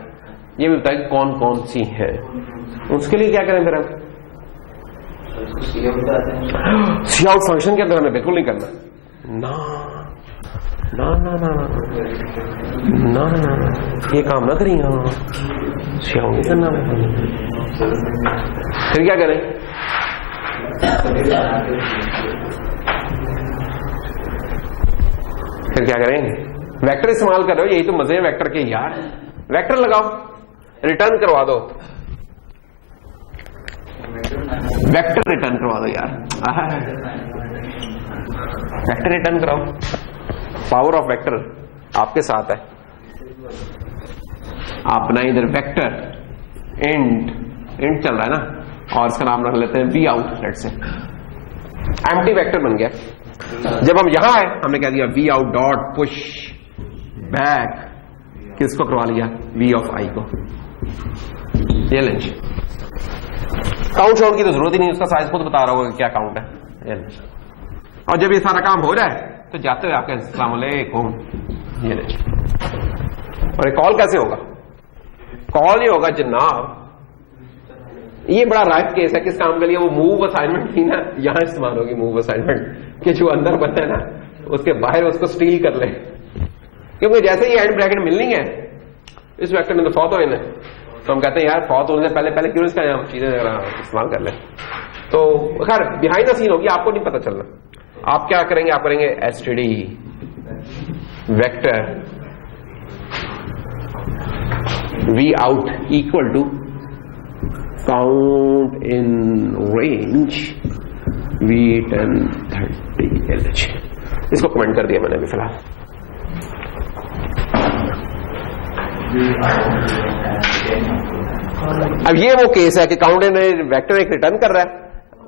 ये भी बताएं कि कौन कौन सी है। उसके लिए क्या करें फिर हम, सी आउट फंक्शन के अंदर हमें बिल्कुल नहीं करना, ना ना ना ना ना ना ना, ये काम ना करिए, सी आउट नहीं करना। फिर क्या करें, फिर क्या करें, वेक्टर इस्तेमाल कर रहे हो, यही तो मजे हैं वेक्टर के यार। वेक्टर लगाओ, रिटर्न करवा दो, वेक्टर रिटर्न करवा दो यार, वेक्टर रिटर्न कराओ। पावर ऑफ वेक्टर आपके साथ है। आप बनाए इधर वेक्टर इंट चल रहा है ना, और इसका नाम रख लेते हैं V out, let's say empty vector बन गया। जब हम यहां आए हमने कह दिया V out dot push back, किसको करवा लिया, वी ऑफ आई को। ये लेंज काउंट शाउंट की तो जरूरत ही नहीं, उसका साइज खुद बता रहा होगा कि क्या काउंट है। और जब ये सारा काम हो जाए तो जाते हुए आपके अस्सलाम वालेकुम, ये लेंज। और ये कॉल कैसे होगा, कॉल ये होगा जनाब, ये बड़ा राइट केस है किस काम के लिए, वो मूव असाइनमेंट थी ना, यहां इस्तेमाल होगी मूव असाइनमेंट, कि जो अंदर बनता है ना उसके बाहर उसको स्टील कर ले, क्योंकि जैसे ही एंड ब्रैकेट मिलनी है इस वेक्टर में तो फॉत होने, तो हम कहते हैं यार फॉत होने से पहले क्यों इसका हम चीजें इस्तेमाल कर ले। तो खैर बिहाइंड द सीन होगी, आपको नहीं पता चलना। आप क्या करेंगे, आप करेंगे STD vector V out equal to count in range V10 30 LH। इसको कमेंट कर दिया मैंने अभी फिलहाल। अब ये वो केस है कि काउंट इन वेक्टर एक रिटर्न कर रहा है,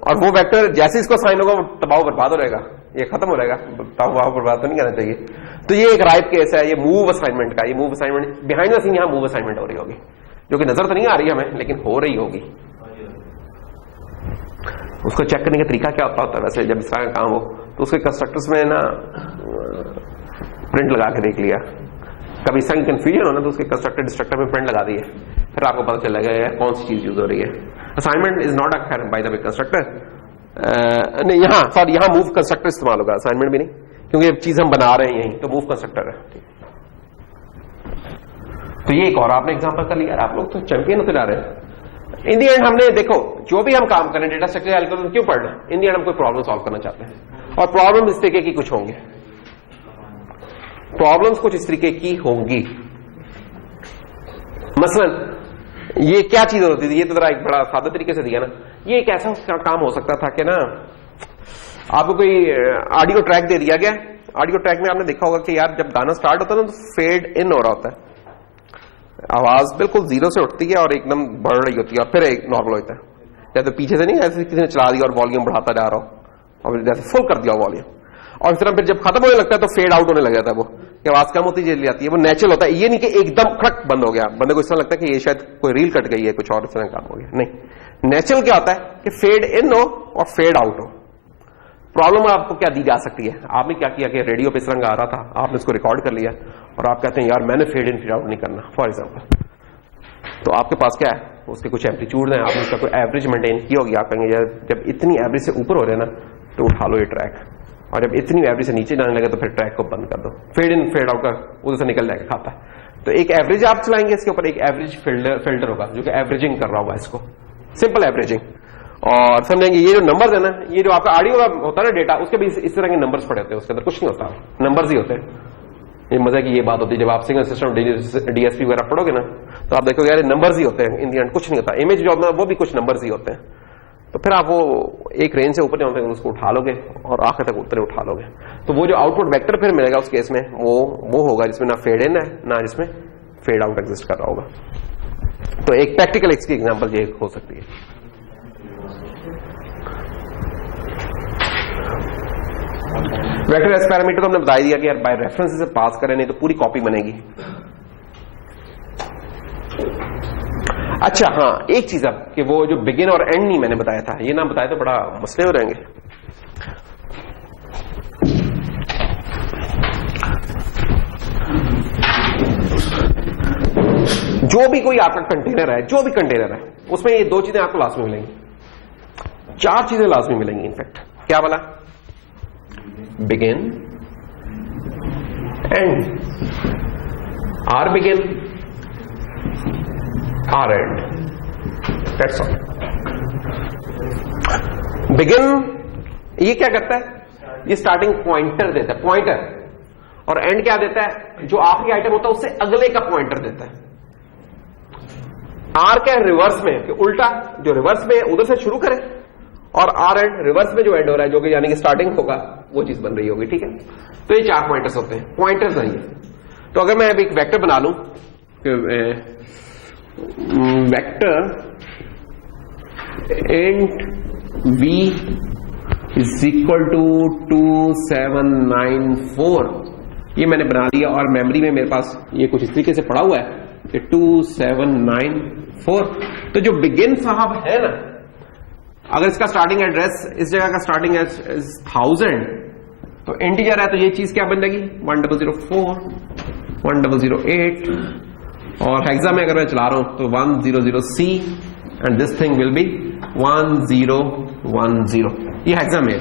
और वो वेक्टर जैसे इसको साइन होगा वो तबाह बर्बाद हो जाएगा, ये खत्म हो जाएगा, तबाह बर्बाद तो नहीं करना चाहिए। तो ये एक राइट केस है, ये मूव असाइनमेंट का, ये move assignment behind the scene, यहां मूव असाइनमेंट हो रही होगी, जो कि नजर तो नहीं आ रही हमें लेकिन हो रही होगी। उसको चेक करने का तरीका क्या होता है वैसे, जब इस तरह का काम हो तो उसके कंस्ट्रक्टर्स में ना प्रिंट लगा के देख लिया, कभी इस तरह की कंफ्यूजन हो ना तो उसके कंस्ट्रक्टर डिस्ट्रक्टर में प्रिंट लगा दिए, फिर आपको पता चलेगा यार कौन सी चीज यूज हो रही है। Assignment is not a by the way constructor, नहीं यहाँ सॉरी यहाँ मूव कंस्ट्रक्टर इस्तेमाल होगा, असाइनमेंट भी नहीं, क्योंकि चीज हम बना रहे हैं यही, तो मूव कंस्ट्रक्टर है। तो ये एक और आपने एग्जांपल कर लिया, आप लोग तो चैंपियन होते जा रहे हैं। इन दी एंड हमने देखो जो भी हम काम करें डेटा स्ट्रक्चर एल्गोरिथम क्यों पढ़ना, इन दी एंड हम कोई प्रॉब्लम सॉल्व करना चाहते हैं, और प्रॉब्लम इस तरीके की कुछ होंगे, प्रॉब्लम्स कुछ इस तरीके की होंगी। मसलन ये क्या चीज होती थी, ये तो जरा एक बड़ा सादा तरीके से दिया ना, ये एक ऐसा काम हो सकता था कि ना आपको कोई ऑडियो ट्रैक दे दिया गया, ऑडियो ट्रैक में आपने देखा होगा कि यार जब गाना स्टार्ट होता है ना तो फेड इन हो रहा होता है, आवाज बिल्कुल जीरो से उठती है और एकदम बढ़ रही होती है और फिर एक नॉर्मल होता है, जैसे पीछे से नहीं ऐसे किसी ने चला दिया और वॉल्यूम बढ़ाता जा रहा हो और जैसे फुल कर दिया वॉल्यूम, और इस तरह फिर जब खत्म होने लगता है तो फेड आउट होने लग जाता है, वो कि आवाज कम होती चली जाती है, वो नेचुरल होता है, ये नहीं कि एकदम खड़क बंद हो गया, बंदे को इस तरह लगता है कि ये शायद कोई रील कट गई है, कुछ और इस तरह काम हो गया, नहीं, नेचुरल क्या होता है कि फेड इन हो और फेड आउट हो। प्रॉब्लम आपको क्या दी जा सकती है, आपने क्या किया कि रेडियो पे इस रंग आ रहा था, आपने इसको रिकॉर्ड कर लिया और आप कहते हैं यार मैंने फेड इन फेड आउट नहीं करना फॉर एग्जाम्पल, तो आपके पास क्या है, उसके कुछ एम्पलीट्यूड है, आपने उसका कोई एवरेज मेंटेन की होगी, आप कहेंगे यार जब इतनी एवरेज से ऊपर हो रहे ना तो उठा लो ये ट्रैक, और जब इतनी एवरेज से नीचे जाने लगे तो फिर ट्रैक को बंद कर दो, फेड इन फेड आउट का उधर से निकल जाएगा खाता है। तो एक एवरेज आप चलाएंगे, इसके ऊपर एक एवरेज फिल्टर होगा जो कि एवरेजिंग कर रहा होगा, इसको सिंपल एवरेजिंग, और समझेंगे ये जो नंबर्स है ना, ये जो आपका ऑडियो का होता है ना डेटा, उसके भी इस तरह के नंबर्स पड़े होते हैं, उसके अंदर कुछ नहीं होता, नंबर्स ही होते हैं। ये मजा की ये बात होती है जब आप सिग्नल सिस्टम डीएसपी वगैरह पढ़ोगे ना, तो आप देखोगे यार नंबर्स ही होते हैं, इन दी एंड कुछ नहीं होता। इमेज जो होता है वो भी कुछ नंबर्स ही होते हैं। तो फिर आप वो एक रेंज से ऊपर जाते हैं उसको उठा लोगे और आखिर तक उतरे उठा लोगे, तो वो जो आउटपुट वेक्टर फिर मिलेगा उस केस में वो होगा जिसमें ना फेड इन है ना जिसमें फेड आउट एग्जिस्ट कर रहा होगा। तो एक प्रैक्टिकल इसकी एग्जांपल ये हो सकती है। वेक्टर एस पैरामीटर तो हमने बता दिया कि यार बाय रेफरेंस से पास करें, नहीं तो पूरी कॉपी बनेगी। अच्छा हाँ, एक चीज अब कि वो जो बिगिन और एंड नहीं मैंने बताया था, ये ना बताया तो बड़ा मसले हो रहेंगे। जो भी कोई आपका कंटेनर है, जो भी कंटेनर है, उसमें ये दो चीजें आपको लास्ट में मिलेंगी, चार चीजें लास्ट में मिलेंगी इनफैक्ट। क्या बोला? Begin, end, R begin, R end, that's all. Begin ये क्या करता है? ये स्टार्टिंग पॉइंटर देता है, पॉइंटर, और एंड क्या देता है? जो आखिरी आइटम होता है उससे अगले का पॉइंटर देता है। आर क्या है? रिवर्स में, कि उल्टा जो रिवर्स में है उधर से शुरू करें, और आर एंड रिवर्स में जो एंड हो रहा है, जो कि यानी कि स्टार्टिंग होगा, वो चीज बन रही होगी। ठीक है, तो ये चार पॉइंटर्स होते हैं, पॉइंटर्स नहीं है। तो अगर मैं अभी एक वेक्टर बना लूं, vector int V is equal to 2794, ये मैंने बना लिया, और मेमोरी में मेरे पास ये कुछ इस तरीके से पड़ा हुआ है कि 2794। तो जो बिगिन साहब है ना, अगर इसका स्टार्टिंग एड्रेस, इस जगह का स्टार्टिंग एड्रेस 1000, तो इंटीजर है, तो ये चीज क्या बन जाएगी? 1004, 1008, और हेक्सा में अगर मैं चला रहा हूं तो 100C, and this thing will be 1010। ये हेक्सा में है।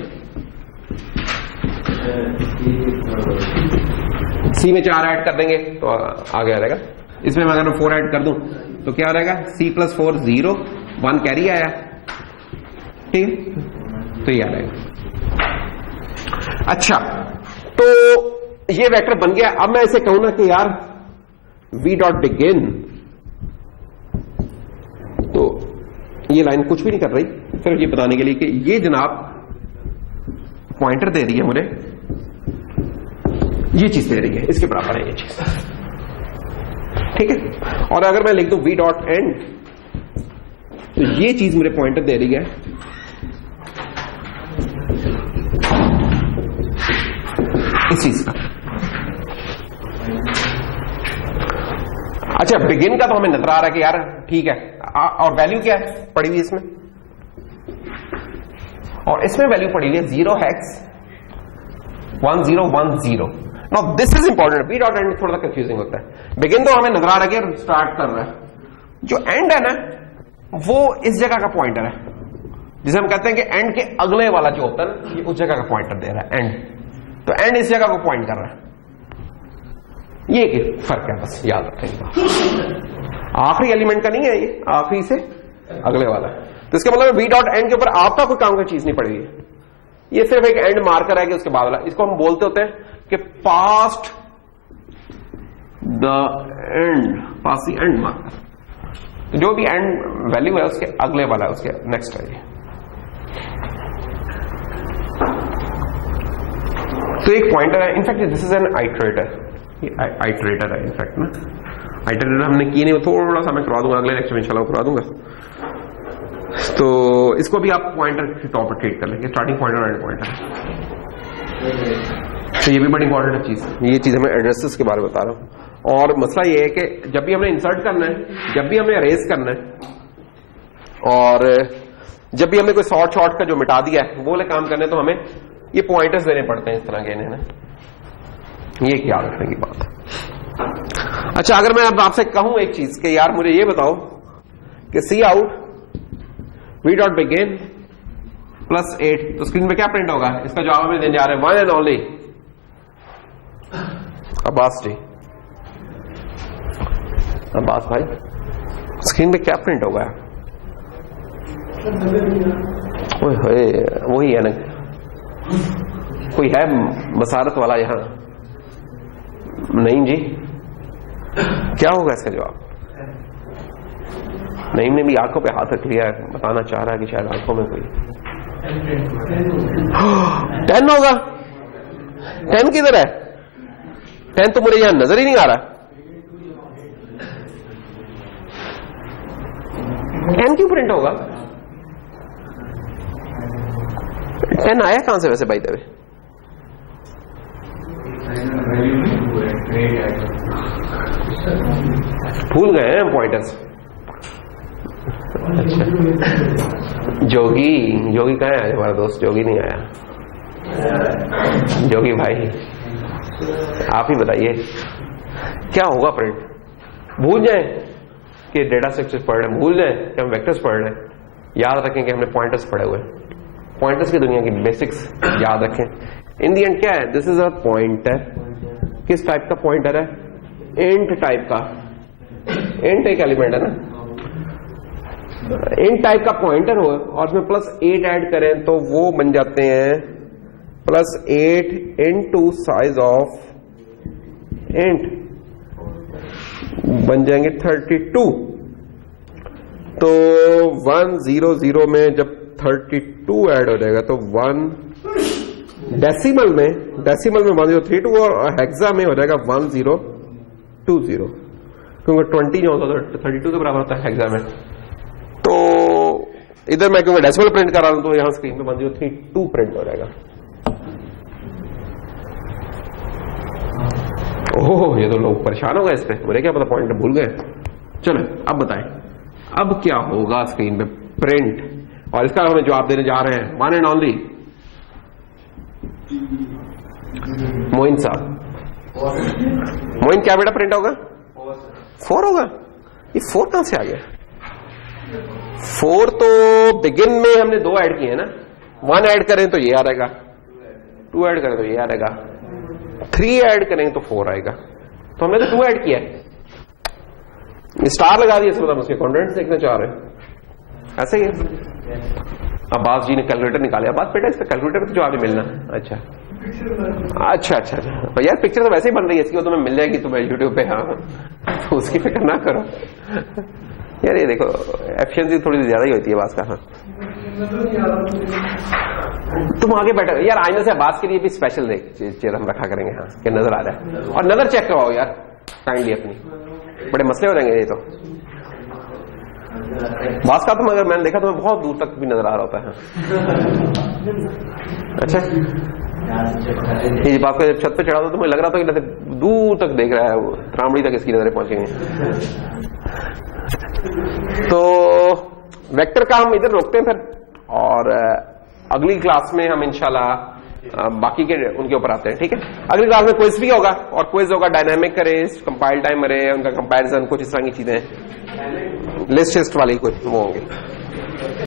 सी में 4 ऐड कर देंगे तो आगे आ जाएगा। इसमें अगर मैं 4 ऐड कर दूं तो क्या आ जाएगा? C+4 0, 1 कैरी आया, ठीक है, तो ये आ जाएगा। अच्छा, तो ये वेक्टर बन गया। अब मैं इसे कहूं ना कि यार v.begin, तो ये लाइन कुछ भी नहीं कर रही, सिर्फ ये बताने के लिए कि ये जनाब पॉइंटर दे रही है मुझे, ये चीज दे रही है, इसके बराबर है ये चीज, ठीक है। और अगर मैं लिख दूं v.end, तो ये चीज मुझे पॉइंटर दे रही है इस चीज का। अच्छा, बिगिन का तो हमें नजर आ रहा है कि यार ठीक है, और वैल्यू क्या है पड़ी हुई इसमें, और इसमें वैल्यू पड़ी हुई है 0 hex 1010। Now this is important. v.end थोड़ा सा कंफ्यूजिंग होता है। बिगिन तो हमें नजर आ रहा है कि स्टार्ट कर रहा है, जो एंड है ना वो इस जगह का पॉइंटर है, जिसे हम कहते हैं कि एंड के अगले वाला जो होता है ना, ये उस जगह का पॉइंटर दे रहा है एंड, तो एंड इस जगह को पॉइंट कर रहा है। ये एक फर्क है, बस याद रखेंगे। आखिरी एलिमेंट का नहीं है ये, आखिरी से अगले वाला। तो इसका मतलब v.end के ऊपर आपका कोई काम का चीज नहीं पड़ेगी, ये सिर्फ एक एंड मार्कर है कि उसके बाद वाला। इसको हम बोलते होते हैं कि past the end, pass the end marker. जो भी एंड वैल्यू है उसके अगले वाला है, उसके नेक्स्ट है। तो एक पॉइंटर है, in fact this is an iterator, iterator है इनफैक्ट ना। आइटरेटर हमने किए नहीं, थोड़ा सा मैं करवा दूंगा अगले लेक्चर में इंशाल्लाह करवा दूंगा। तो इसको भी आप पॉइंटर के तौर पर ट्रीट कर लेंगे, स्टार्टिंग पॉइंटर और एंड पॉइंटर। तो ये भी बड़ी इंपॉर्टेंट है चीज, ये चीज हमें एड्रेसेस के बारे में बता रहा हूं। और मसला ये है कि जब भी हमने इंसर्ट करना है, जब भी हमने अरेज करना है, और जब भी हमने कोई शॉर्ट का जो मिटा दिया है वो वाले काम करने, तो हमें ये पॉइंटर्स देने पड़ते हैं इस तरह के इन्हें ना। ये याद रखने की बात है। अच्छा, अगर मैं अब आपसे कहूं एक चीज कि यार मुझे ये बताओ कि सी आउट v.begin +8, तो स्क्रीन पे क्या प्रिंट होगा? इसका जवाब हमें देने जा रहे हैं वन एंड ओनली अब्बास जी। अब्बास भाई, स्क्रीन पे क्या प्रिंट होगा? ओए वही है ना, कोई है बसारत वाला यहां? नहीं जी, क्या होगा इसका जवाब? नईम ने भी आंखों पे हाथ रख लिया, बताना चाह रहा है कि शायद आंखों में कोई 10 होगा। 10 किधर है? 10 तो मुझे यहां नजर ही नहीं आ रहा। 10 क्यों प्रिंट होगा? 10 आया कहां से वैसे बाय द वे? भूल गए हैं पॉइंटर्स। अच्छा, जोगी कहाँ है? हमारा दोस्त जोगी नहीं आया। जोगी भाई आप ही बताइए क्या होगा प्रिंट? भूल जाए कि डेटा स्ट्रक्चर्स पढ़ रहे हैं, भूल जाए कि हम वेक्टर्स पढ़ रहे हैं, याद रखें कि हमने पॉइंटर्स पढ़े हुए हैं। पॉइंटर्स की दुनिया की बेसिक्स याद रखें। इन दी एंड क्या है? This is a pointer. किस टाइप का पॉइंटर है? इंट टाइप का। इंट एक एलिमेंट है ना, इंट टाइप का पॉइंटर हो और उसमें +8 ऐड करें तो वो बन जाते हैं +8 इंटू साइज ऑफ इंट, बन जाएंगे 32। तो 100 में जब 32 ऐड हो जाएगा तो 1 डेसिमल में 1032 और हेक्सा में हो जाएगा 1020, क्योंकि 20 जो होता है 32 के बराबर होता है हेक्सा में। तो इधर मैं क्योंकि डेसिमल प्रिंट कर रहा हूं तो यहां स्क्रीन पे 1032 प्रिंट हो जाएगा। ओह, ये तो लोग परेशान हो गए इस पे, मुझे क्या पता पॉइंट भूल गए। चलो अब बताएं अब क्या होगा स्क्रीन पे प्रिंट, और इसका हमें जवाब देने जा रहे हैं वन एंड ओनली मोइन साहब। मोइन क्या बेटा प्रिंट होगा? 4 होगा। ये 4 कहां से आ गया? 4 तो बिगिन में हमने 2 ऐड किए हैं ना, 1 ऐड करें तो ये आ जाएगा, 2 ऐड करें तो ये आ जाएगा, 3 ऐड करें तो 4 आएगा। तो हमने तो 2 ऐड किया है, स्टार लगा दिया, मतलब उसके कॉन्टेंट्स देखना चाह रहे हैं, ऐसे ही है। अब्बास जी ने कैलकुलेटर निकाला। अब्बास बेटा इसका कैलकुलेटर तो जवाब मिलना। अच्छा अच्छा अच्छा अच्छा, यार पिक्चर तो वैसे ही बन रही है इसकी, वो तुम्हें मिल जाएगी तुम्हें यूट्यूब पे। हाँ, तो उसकी फिक्र ना करो यार। ये देखो एफिशिएंसी थोड़ी सी ज्यादा ही होती है बात का। हाँ, तुम आगे बैठो यार, आईने से अब्बास के लिए भी स्पेशल चेयर हम रखा करेंगे। हाँ, कि नजर आ जाए, और नजर चेक करवाओ यार काइंडली अपनी, बड़े मसले हो जाएंगे ये तो। बास का तो मगर मैंने देखा तुम्हें बहुत दूर तक भी नजर आ रहा होता है। अच्छा, ये बात को जब छत पे चढ़ा तो तुम्हें लग रहा था कि दूर तक देख रहा है, वो रामड़ी तक इसकी नजरें पहुंचेंगी। तो वेक्टर का हम इधर रोकते हैं फिर, और अगली क्लास में हम इंशाल्लाह बाकी के उनके ऊपर आते हैं। ठीक है, अगली क्लास में क्विज भी होगा, और क्विज होगा डायनामिक अरेज, कंपाइल टाइम अरे, उनका कंपैरिजन, कुछ इस तरह की चीजें, लिस्ट वाली कुछ वो होंगे।